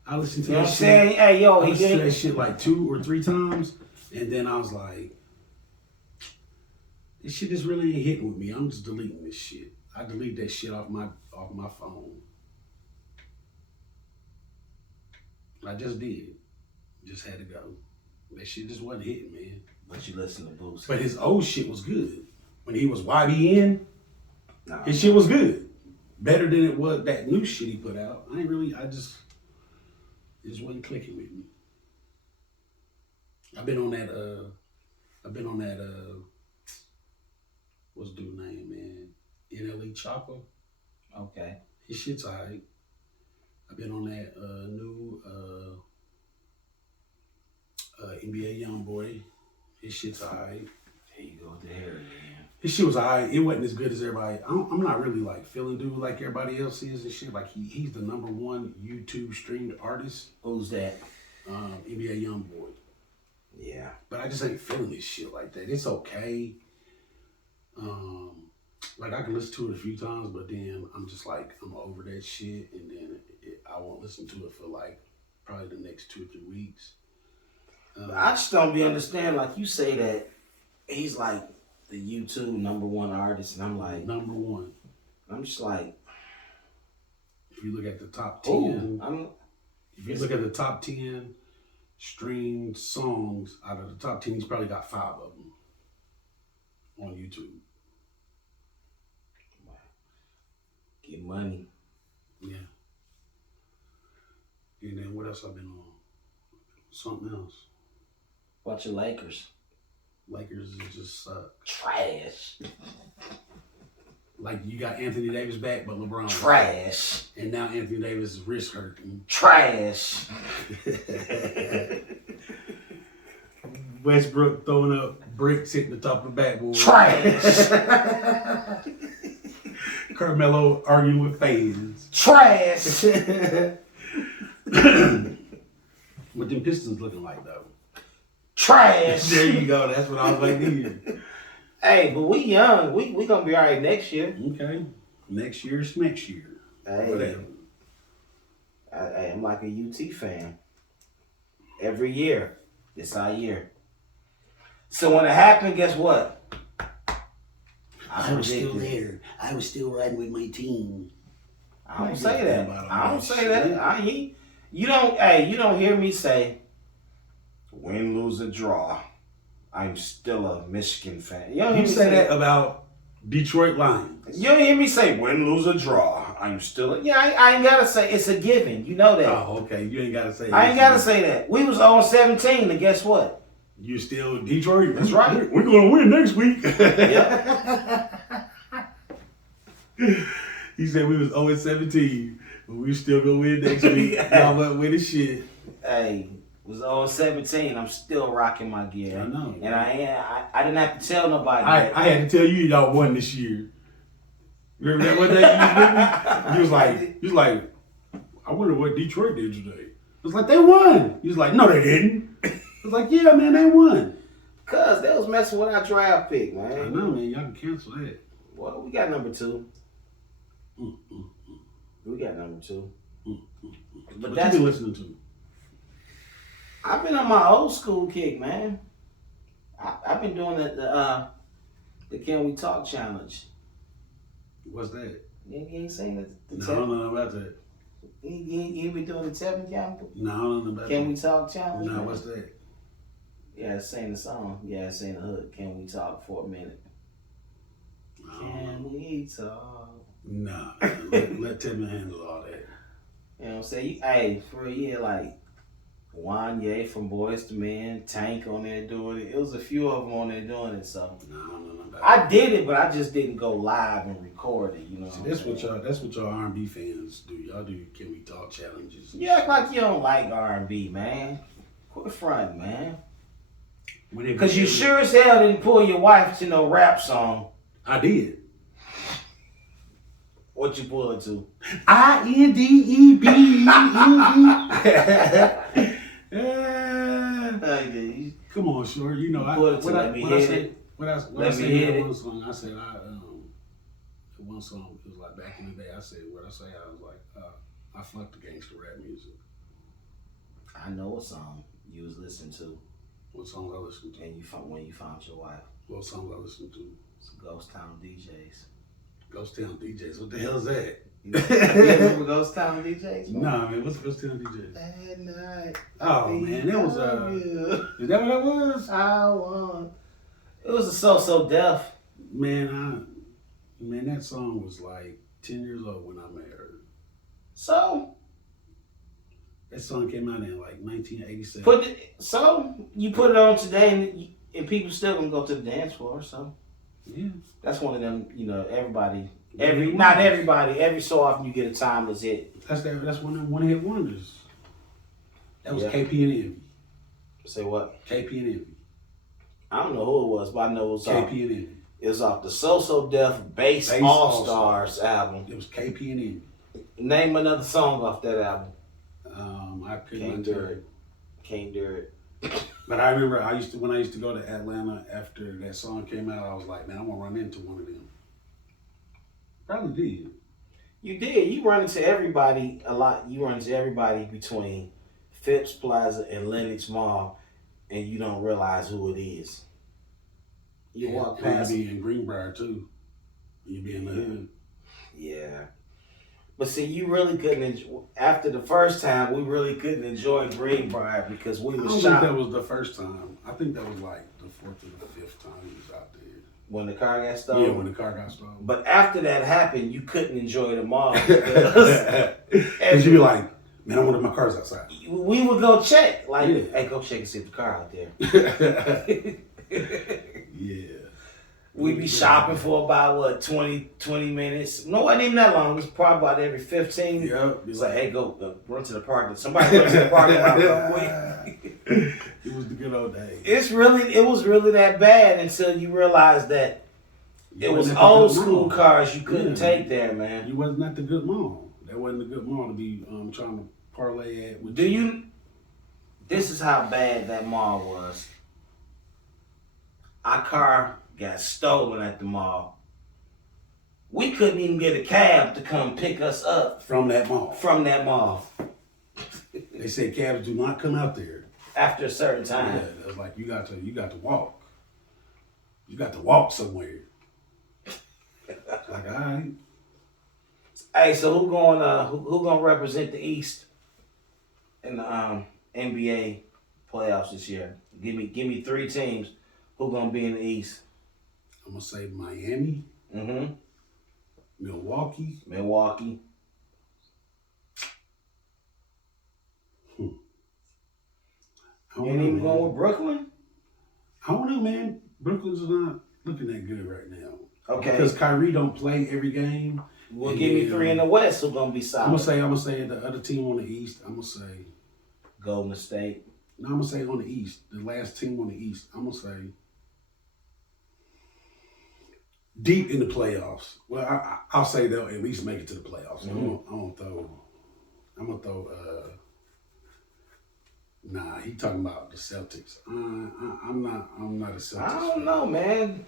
I listened to you know that what I'm shit. saying? Hey, yo, I listened to that shit like 2 or 3 times, and then I was like, this shit just really ain't hitting with me. I'm just deleting this shit. I delete that shit off my phone. I just did. Just had to go. That shit just wasn't hitting, man. But you listen to Boosie. But his old shit was good. When he was YBN, his shit was good. Better than it was that new shit he put out. It just wasn't clicking with me. I've been on that, what's the dude's name, man? NLE Chopper. Okay. His shit's alright. I've been on that new NBA Youngboy. His shit's alright. There you go there, man. His shit was alright. It wasn't as good as everybody. I'm not really like feeling dude like everybody else is and shit. Like he's the #1 YouTube streamed artist. Who's that? NBA Youngboy. Yeah. But I just ain't feeling this shit like that. It's okay. Like I can listen to it a few times, but then I'm just like, I'm over that shit, and then I won't listen to it for like probably the next 2 or 3 weeks. I just don't be understand. Like you say that he's like the YouTube #1 artist, and I'm like #1. I'm just like, if you look at the top 10, if you look at the top 10 streamed songs out of the top 10, he's probably got 5 of them on YouTube. Get money. Yeah. And then what else I've been on? Something else. Watch your Lakers. Lakers just suck. Trash. Like you got Anthony Davis back, but LeBron trash. And now Anthony Davis is wrist hurting. Trash. Westbrook throwing up bricks hitting the top of the backboard. Trash. Carmelo arguing with fans. Trash. What them Pistons looking like though? Trash. There you go. That's what I was like to hear. Hey, but we young. We gonna be all right next year. Okay. Next year's next year. Hey. Whatever. I'm like a UT fan. Every year. It's our year. So when it happened, guess what? I was still there. I was still riding with my team. I don't say that. I don't say that. You don't hear me say, win, lose, or draw. I'm still a Michigan fan. You don't hear me say that about Detroit Lions. You don't hear me say win, lose, or draw. Are you still? Yeah, I ain't gotta say it's a given. You know that. Oh, okay. You ain't gotta say. I ain't gotta say that. We was on 17, and guess what? You still Detroit? That's right. We're gonna win next week. Yeah. He said we was 0-17, but we still gonna win next week. Y'all went with the shit. Hey, was on 17. I'm still rocking my gear. I know. And I didn't have to tell nobody. I had to tell you y'all won this year. Remember that one day you was with me? You was like, I wonder what Detroit did today. I was like, they won. He was like, no, they didn't. I was like, yeah, man, they won. Cause they was messing with our draft pick, man. I know, man. Y'all can cancel that. Well, we got number 2. We got number 2. But what you been listening to? I've been on my old school kick, man. I've been doing the Can We Talk challenge. What's that? You ain't seen it? No, I don't know about that. You ain't been doing the 7 count? No, I don't know about Can that. We Talk challenge? No, man? what's that? Yeah, sing the song. Yeah, sing the hook. Can we talk for a minute? Can we talk? Nah, let Timmy handle all that. You know what I'm saying? Hey, for a year, like Wanye from Boys to Men, Tank on there doing it. It was a few of them on there doing it. So No, I don't know about I did it, but I just didn't go live and record it. You know. See, that's what y'all R&B fans do. Y'all do Can We Talk challenges. You act like you don't like R&B, man. Quit fronting, man. Because you sure as hell didn't pull your wife to no rap song. I did. What you pull it to? INDEB. Come on, Short. You know what I say one song. I said one song. It was like back in the day. I said what I say. I was like, I fucked the gangster rap music. I know what song you was listening to. What songs I listened to? And when you found your wife. What songs I listened to? It's Ghost Town DJs. Ghost Town DJs. What the hell is that? You remember Ghost Town DJs? Nah, man. What's Ghost Town DJs? That night. Oh man, that was Is that what that was? I want. It was a So Def. Man, that song was like 10 years old when I met her. So. That song came out in like 1987. You put it on today, and people still gonna go to the dance floor. So. Yeah. That's one of them, not everybody, every so often you get a timeless hit. That's one of them one-hit wonders. That was KP and Envy. Say what? KP and Envy. I don't know who it was, but I know it was KP and Envy. It was off the So Def Bass All-Stars album. It was KP and Envy. Name another song off that album. I couldn't Can't do it. Can't do it. But I remember when I used to go to Atlanta after that song came out, I was like, man, I want to run into one of them. Probably did. You did. You run into everybody a lot. You run into everybody between Phipps Plaza and Lenox Mall, and you don't realize who it is. You walk past. You be in Greenbrier too. You be in the hood. Yeah. But see, you really couldn't. After the first time, we really couldn't enjoy Greenbrier because we was shocked. I don't think that was the first time. I think that was like the 4th or the 5th time he was out there. When the car got stolen? Yeah, when the car got stolen. But after that happened, you couldn't enjoy the mall. Because you'd be like, man, I wonder if my car's outside. We would go check. Hey, go check and see if the car out there. Yeah. We'd be shopping for about, 20 minutes. No, it wasn't even that long. It was probably about every 15. Yep. It's like, hey, go run to the park. Somebody run to the parking lot real quick. It was the good old days. It was really that bad until you realized that it was old school cars you couldn't take there, man. You wasn't at the good mall. That wasn't a good mall to be trying to parlay at. This is how bad that mall was. Our car got stolen at the mall. We couldn't even get a cab to come pick us up from that mall. They said cabs do not come out there after a certain time. Yeah, it was like you got to walk. You got to walk somewhere. It's like, all right. Hey, so who gonna represent the East in the NBA playoffs this year? Give me 3 teams. Who gonna be in the East? I'm gonna say Miami. Mm-hmm. Milwaukee. I don't You ain't know, even man. going with Brooklyn? I don't know, man. Brooklyn's not looking that good right now. Okay. Because Kyrie don't play every game. Well, and give me then, 3 in the West who's going to be I'm solid. gonna say the other team on the East. I'm gonna say Golden State. no. I'm gonna say on the East, the last team on the East. I'm gonna say deep in the playoffs. Well, I'll say they'll at least make it to the playoffs. Mm-hmm. I'm gonna throw. Nah, he talking about the Celtics. I'm not a Celtics. I don't fan. know, man.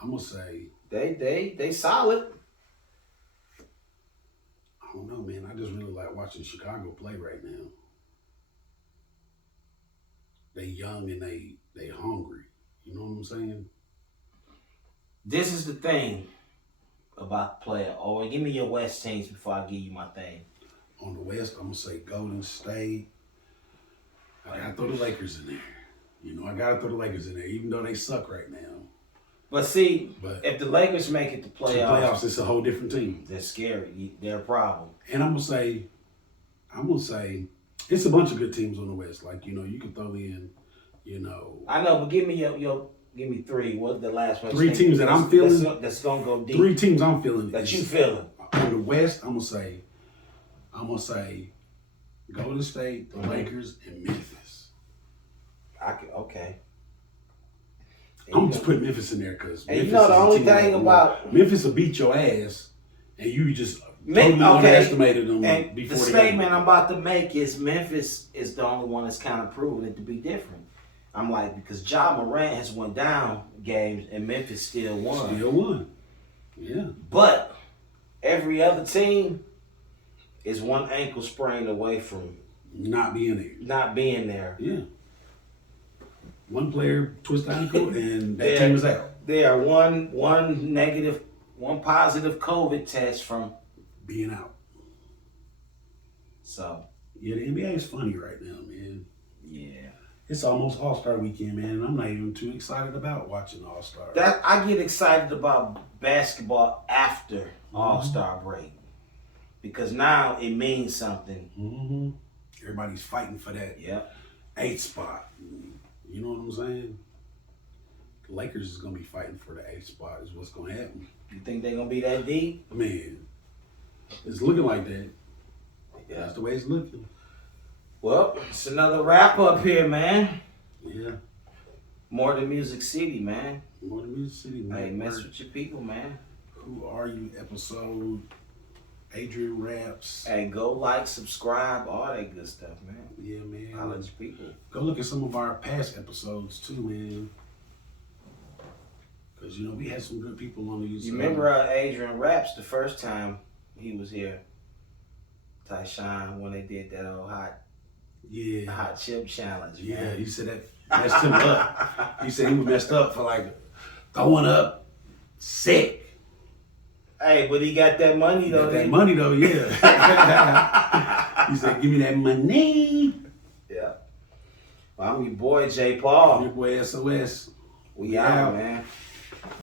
I'm gonna say They solid. I don't know, man. I just really like watching Chicago play right now. They young and they hungry. You know what I'm saying? This is the thing about the player. Oh, give me your West teams before I give you my thing. On the West, I'm gonna say Golden State. I gotta throw the Lakers in there. You know, I gotta throw the Lakers in there, even though they suck right now. But see, But if the Lakers make it to to the playoffs, playoffs, it's a whole different team. they're scary. They're a problem. And I'm gonna say, it's a bunch of good teams on the West. Like, you know, you can throw in, you know, I know, but give me give me 3. What's the last one? 3 teams that I'm feeling. That's gonna go deep. 3 teams I'm feeling. that you feeling. On the West, I'm gonna say Golden State, the Lakers, and Memphis. Okay. I'm just putting Memphis in there because And you know the only thing about Memphis will beat your ass, and you just totally underestimated them and before the the statement game. I'm about to make is Memphis is the only one that's kind of proven it to be different. I'm like, because Ja Morant has went down games and Memphis still won. Still won. Yeah. But every other team is one ankle sprain away from Not being there. not being there. Yeah. One player twist ankle and that team is out. They are one positive COVID test from Being out. so Yeah, the NBA is funny right now, man. yeah. It's almost All-Star weekend, man, and I'm not even too excited about watching All-Star. That I get excited about basketball after All-Star break. Because now it means something. Mm-hmm. Everybody's fighting for that Yep. 8th spot. You know what I'm saying? The Lakers is gonna be fighting for the 8th spot. Is what's gonna happen. You think they're gonna be that deep? Man, it's looking like that. Yeah. That's the way it's looking. Well, it's another wrap up here, man. Yeah. More than Music City, man. More than Music City, man. Hey, mess with your people, man. Who Are You episode. Adrian Raps. Hey, go like, subscribe, all that good stuff, man. Yeah, man. Holla at your people. Go look at some of our past episodes too, man. Because, you know, we had some good people on these. You remember Adrian Raps the first time he was here? Tyshawn, when they did that old hot chip challenge, Yeah, man. he said that messed him up. He said he was messed up for like throwing up sick. Hey, but he got that money though. Got that money though, yeah. He said, "Give me that money." Yeah. Well, I'm your boy J. Paul. Your boy s.o.s. We out, man.